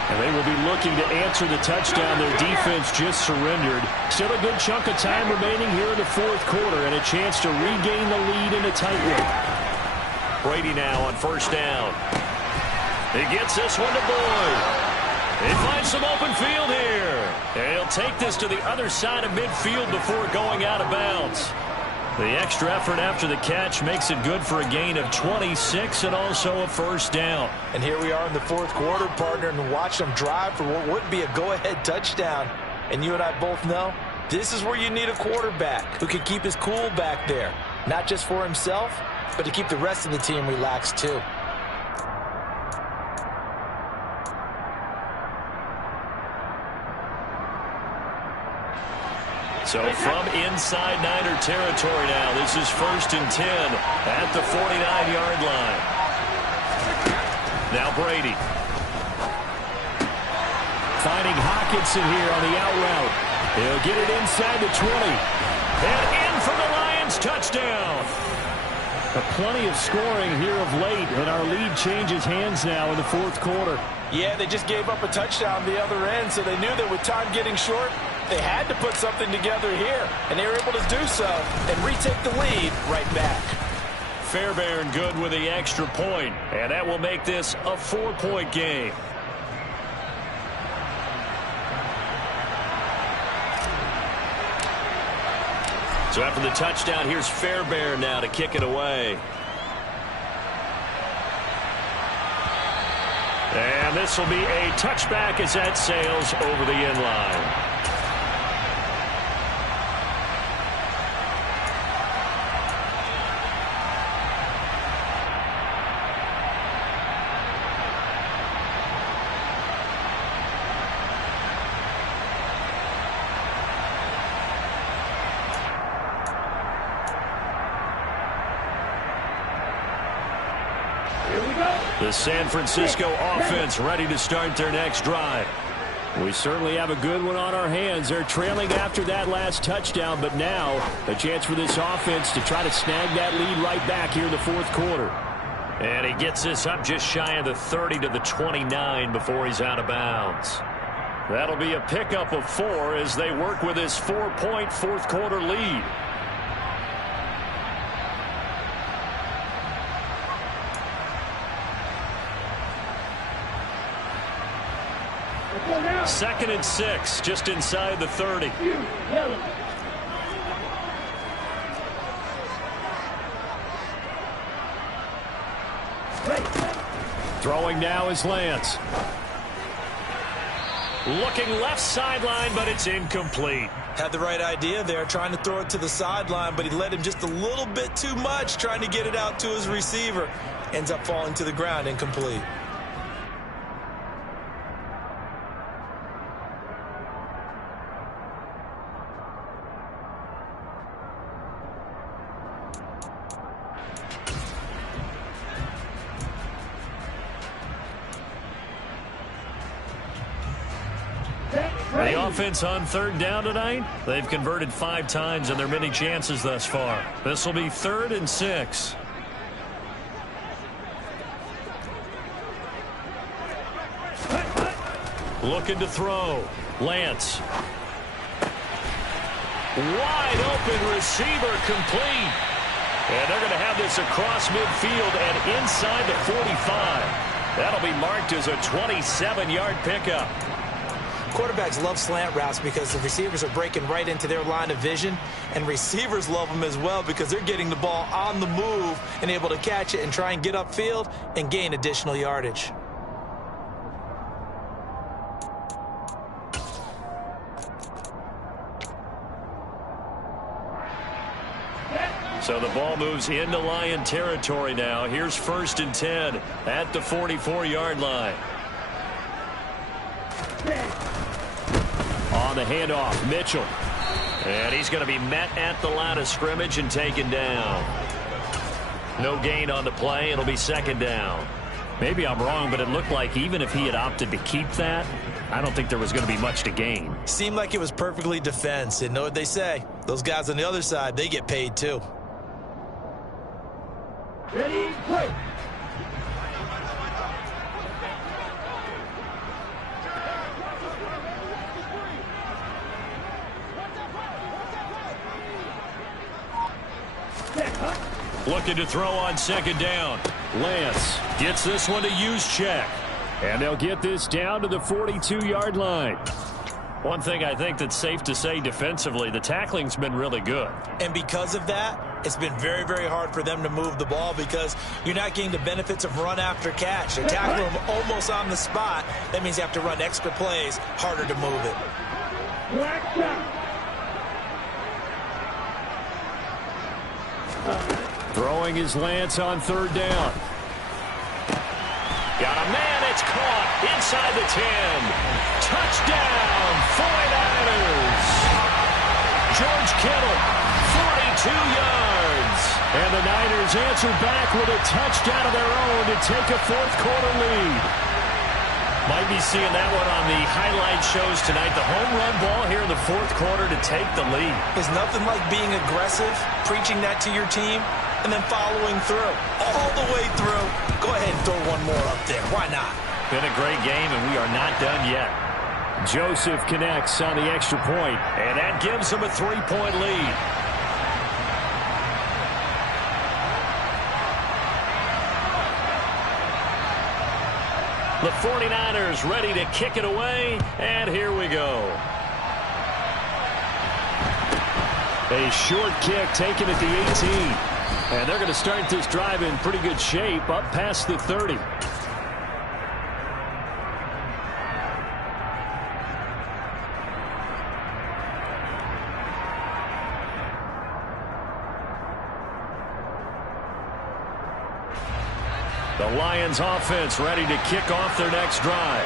And they will be looking to answer the touchdown their defense just surrendered. Still a good chunk of time remaining here in the 4th quarter and a chance to regain the lead in a tight one. Brady now on 1st down. He gets this one to Boyd. He finds some open field here. And he'll take this to the other side of midfield before going out of bounds. The extra effort after the catch makes it good for a gain of 26 and also a 1st down. And here we are in the 4th quarter, partner, and watch them drive for what would be a go-ahead touchdown. And you and I both know this is where you need a quarterback who can keep his cool back there. Not just for himself, but to keep the rest of the team relaxed too. So from inside Niner territory now, this is 1st and 10 at the 49-yard line. Now Brady. Finding Hawkinson here on the out route. He'll get it inside the 20. And in for the Lions, touchdown. Plenty of scoring here of late, and our lead changes hands now in the 4th quarter. Yeah, they just gave up a touchdown the other end, so they knew that with time getting short, they had to put something together here, and they were able to do so and retake the lead right back. Fairbairn good with the extra point, and that will make this a 4-point game. So after the touchdown, here's Fairbairn now to kick it away. And this will be a touchback as that sails over the end line. Here we go. The San Francisco offense ready to start their next drive. We certainly have a good one on our hands. They're trailing after that last touchdown, but now a chance for this offense to try to snag that lead right back here in the fourth quarter. And he gets this up just shy of the 30 to the 29 before he's out of bounds. That'll be a pickup of 4 as they work with his 4-point fourth quarter lead. Second and 6, just inside the 30. Throwing now is Lance. Looking left sideline, but it's incomplete. Had the right idea there, trying to throw it to the sideline, but he led him just a little bit too much, trying to get it out to his receiver. Ends up falling to the ground, incomplete. The offense on third down tonight, they've converted 5 times in their many chances thus far. This will be 3rd and 6. Looking to throw. Lance. Wide open receiver, complete. And they're going to have this across midfield and inside the 45. That'll be marked as a 27-yard pickup. Quarterbacks love slant routes because the receivers are breaking right into their line of vision, and receivers love them as well because they're getting the ball on the move and able to catch it and try and get upfield and gain additional yardage. So the ball moves into Lion territory now. Here's 1st and 10 at the 44-yard line. On the handoff, Mitchell. And he's going to be met at the line of scrimmage and taken down. No gain on the play. It'll be 2nd down. Maybe I'm wrong, but it looked like even if he had opted to keep that, I don't think there was going to be much to gain. Seemed like it was perfectly defense. And know what they say? Those guys on the other side, they get paid too. Ready, play. Looking to throw on 2nd down. Lance Gets this one to use check. and they'll get this down to the 42-yard line. One thing I think that's safe to say defensively, the tackling's been really good. And because of that, it's been very, very hard for them to move the ball because you're not getting the benefits of run after catch. They're tackling them almost on the spot. That means you have to run extra plays, harder to move it. Black shot. Throwing is Lance on 3rd down. Got a man, it's caught inside the 10. Touchdown, 49ers. George Kittle, 42 yards. And the Niners answer back with a touchdown of their own to take a fourth quarter lead. Might be seeing that one on the highlight shows tonight. The home run ball here in the fourth quarter to take the lead. There's nothing like being aggressive, preaching that to your team, and then following through. All the way through. Go ahead and throw one more up there. Why not? Been a great game, and we are not done yet. Joseph connects on the extra point. And that gives them a 3-point lead. The 49ers ready to kick it away, and here we go. A short kick taken at the 18. And they're going to start this drive in pretty good shape up past the 30. The Lions offense ready to kick off their next drive.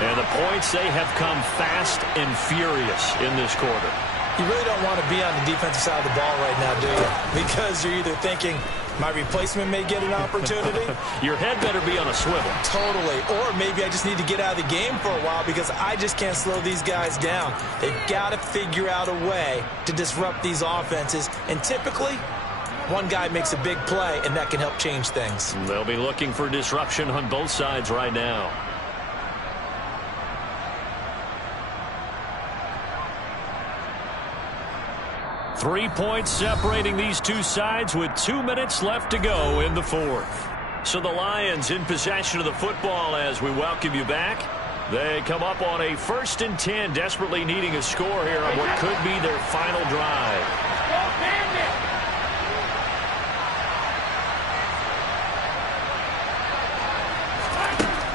And the points, they have come fast and furious in this quarter. You really don't want to be on the defensive side of the ball right now, do you? Because you're either thinking, My replacement may get an opportunity. Your head better be on a swivel. Totally. Or maybe I just need to get out of the game for a while because I just can't slow these guys down. They've got to figure out a way to disrupt these offenses. And typically, one guy makes a big play, and that can help change things. They'll be looking for disruption on both sides right now. 3 points separating these two sides with 2 minutes left to go in the fourth. So the Lions in possession of the football as we welcome you back. They come up on a 1st and 10, desperately needing a score here on what could be their final drive.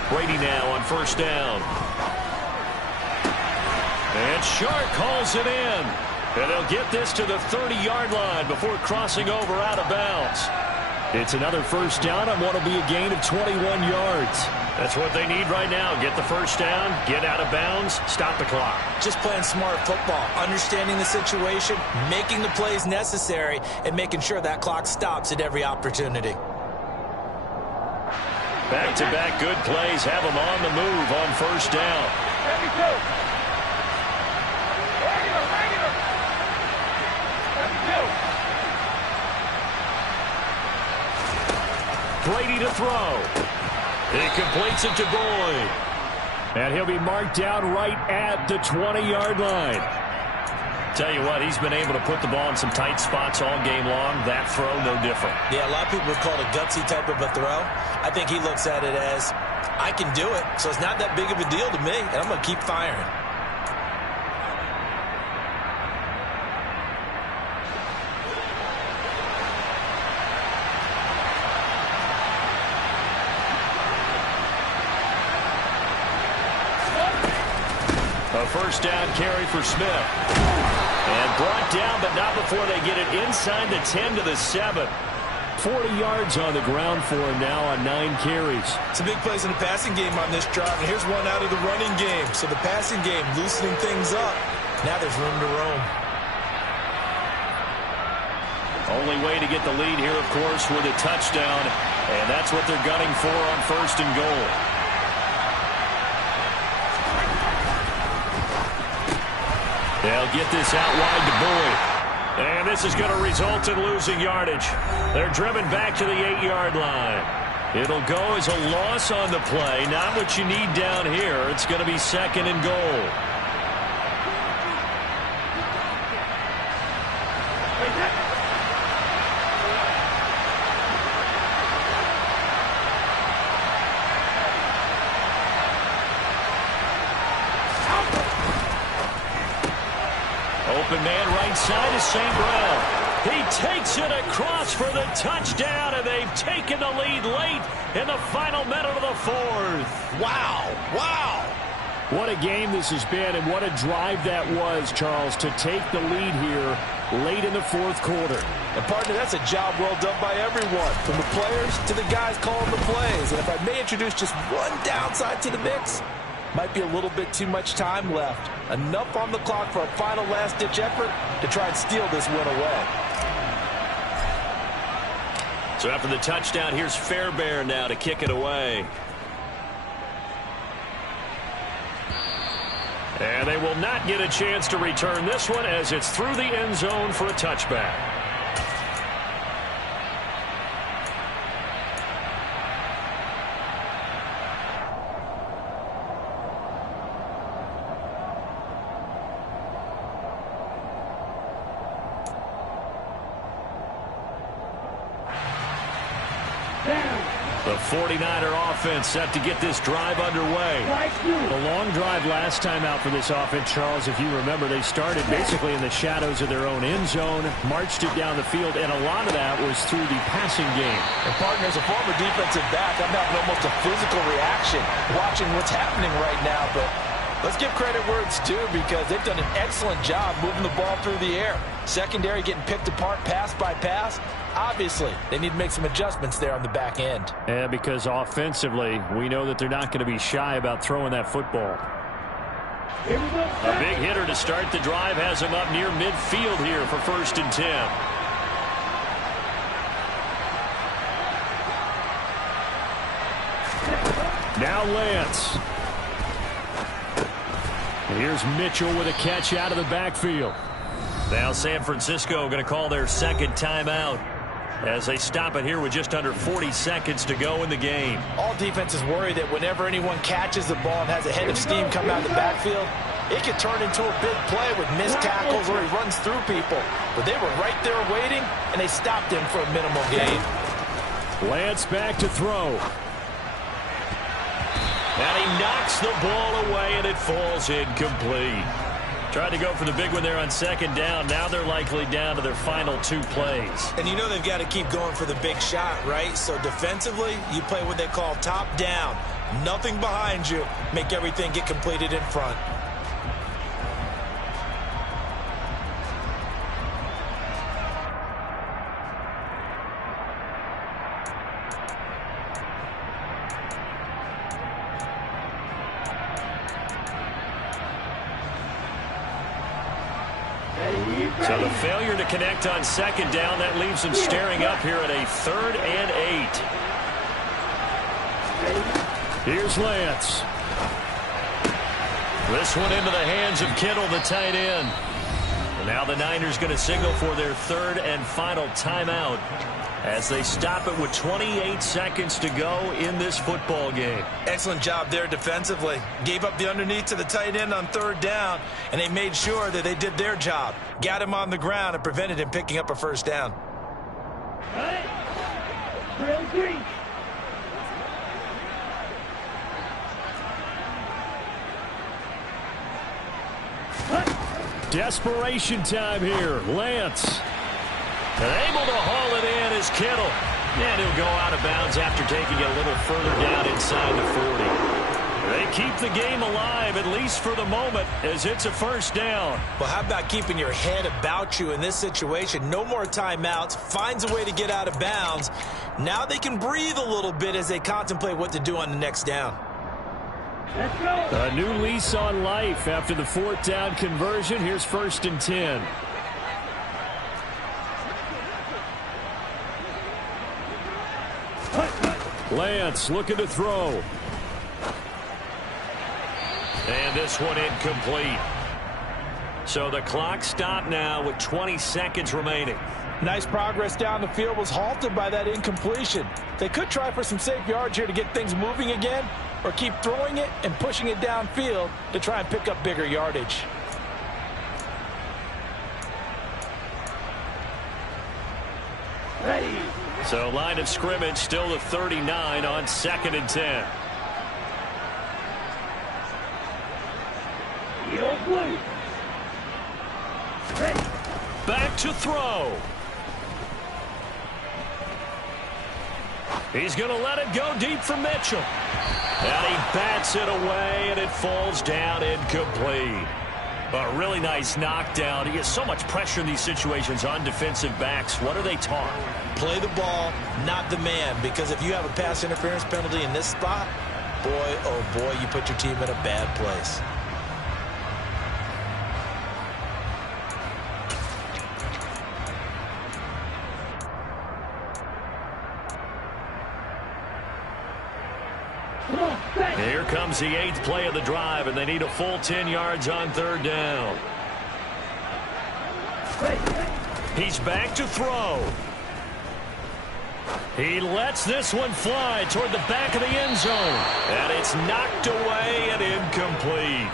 Brady now on 1st down. And Shark calls it in. And they'll get this to the 30-yard line before crossing over out of bounds. It's another 1st down on what will be a gain of 21 yards. That's what they need right now. Get the 1st down, get out of bounds, stop the clock. Just playing smart football, understanding the situation, making the plays necessary, and making sure that clock stops at every opportunity. Back-to-back good plays have them on the move on 1st down. Brady to throw. He completes it to Boyd. And he'll be marked down right at the 20-yard line. Tell you what, he's been able to put the ball in some tight spots all game long. That throw, no different. Yeah, a lot of people would call it a gutsy type of a throw. I think he looks at it as, I can do it, so it's not that big of a deal to me, and I'm going to keep firing. A 1st down carry for Smith. And brought down, but not before they get it inside the 10 to the 7. 40 yards on the ground for him now on 9 carries. Some big plays in the passing game on this drive, and here's one out of the running game. So the passing game loosening things up. Now there's room to roam. Only way to get the lead here, of course, with a touchdown. And that's what they're gunning for on 1st and goal. They'll get this out wide to Boyd. And this is going to result in losing yardage. They're driven back to the 8-yard line. It'll go as a loss on the play. Not what you need down here. It's going to be 2nd and goal. Open man right side is St. Brown. He takes it across for the touchdown, and they've taken the lead late in the final minute of the 4th. Wow, wow. What a game this has been, and what a drive that was, Charles, to take the lead here late in the 4th quarter. And, partner, that's a job well done by everyone, from the players to the guys calling the plays. And if I may introduce just one downside to the mix, might be a little bit too much time left. Enough on the clock for a final last-ditch effort to try and steal this win away. So after the touchdown, here's Fairbairn now to kick it away. And they will not get a chance to return this one as it's through the end zone for a touchback. The 49er offense set to get this drive underway. A long drive last time out for this offense, Charles. If you remember, they started basically in the shadows of their own end zone, marched it down the field, and a lot of that was through the passing game. And, partner, as a former defensive back, I'm having almost a physical reaction watching what's happening right now. But let's give credit where it's due, because they've done an excellent job moving the ball through the air. Secondary getting picked apart pass by pass. Obviously, they need to make some adjustments there on the back end. Yeah, because offensively, we know that they're not going to be shy about throwing that football. A big hitter to start the drive has him up near midfield here for 1st and 10. Now Lance. And here's Mitchell with a catch out of the backfield. Now San Francisco going to call their second timeout as they stop it here with just under 40 seconds to go in the game. All defenses worry that whenever anyone catches the ball and has a head of steam come out of the backfield, it can turn into a big play with missed tackles or he runs through people. But they were right there waiting, and they stopped him for a minimal gain. Lance back to throw. And he knocks the ball away, and it falls incomplete. Tried to go for the big one there on second down. Now they're likely down to their final 2 plays. And you know they've got to keep going for the big shot, right? So defensively, you play what they call top down. Nothing behind you. Make everything get completed in front. So the failure to connect on second down, that leaves them staring up here at a 3rd and 8. Here's Lance. This one into the hands of Kittle, the tight end. And now the Niners going to signal for their 3rd and final timeout as they stop it with 28 seconds to go in this football game. Excellent job there defensively. Gave up the underneath to the tight end on 3rd down, and they made sure that they did their job. Got him on the ground and prevented him picking up a 1st down. Drill 3. Desperation time here. Lance. And able to haul it in is Kittle. And he'll go out of bounds after taking it a little further down inside the 40. They keep the game alive, at least for the moment, as it's a 1st down. Well, how about keeping your head about you in this situation? No more timeouts. Finds a way to get out of bounds. Now they can breathe a little bit as they contemplate what to do on the next down. Let's go. A new lease on life after the 4th down conversion. Here's 1st and 10. Lance looking to throw. And this one incomplete. So the clock stopped now with 20 seconds remaining. Nice progress down the field was halted by that incompletion. They could try for some safe yards here to get things moving again, or keep throwing it and pushing it downfield to try and pick up bigger yardage. Ready. So line of scrimmage still the 39 on 2nd and 10. Yield blue. Ready. Back to throw. He's going to let it go deep for Mitchell. And he bats it away, and it falls down incomplete. A really nice knockdown. He has so much pressure in these situations on defensive backs. What are they taught? Play the ball, not the man, because if you have a pass interference penalty in this spot, boy, oh boy, you put your team in a bad place. Here comes the 8th play of the drive, and they need a full 10 yards on 3rd down. He's back to throw. He lets this one fly toward the back of the end zone. And it's knocked away and incomplete.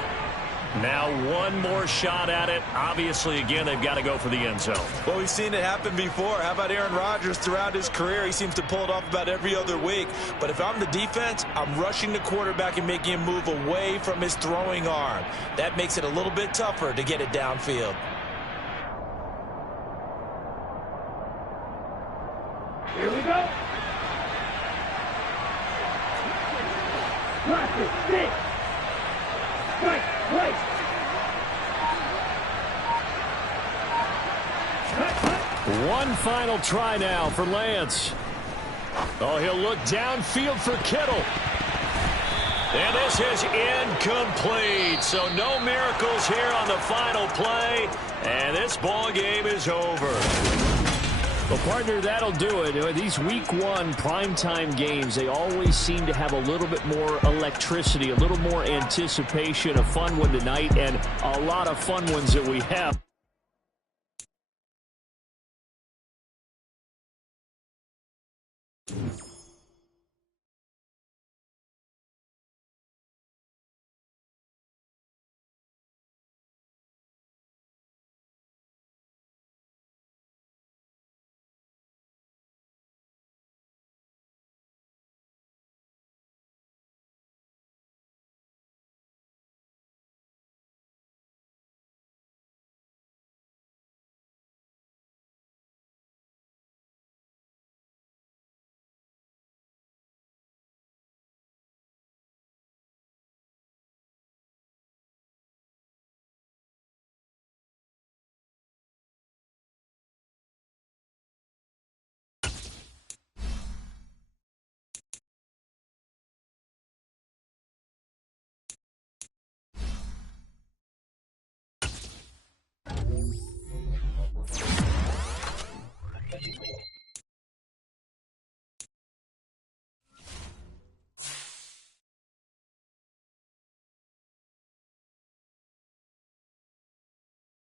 Now one more shot at it. Obviously, again, they've got to go for the end zone. Well, we've seen it happen before. How about Aaron Rodgers throughout his career? He seems to pull it off about every other week. But if I'm the defense, I'm rushing the quarterback and making him move away from his throwing arm. That makes it a little bit tougher to get it downfield. Here we go. Practice, 6. Strike, right. One final try now for Lance. Oh, he'll look downfield for Kittle. And this is incomplete. So no miracles here on the final play. And this ball game is over. Well, partner, that'll do it. These week one primetime games, they always seem to have a little bit more electricity, a little more anticipation. A fun one tonight, and a lot of fun ones that we have.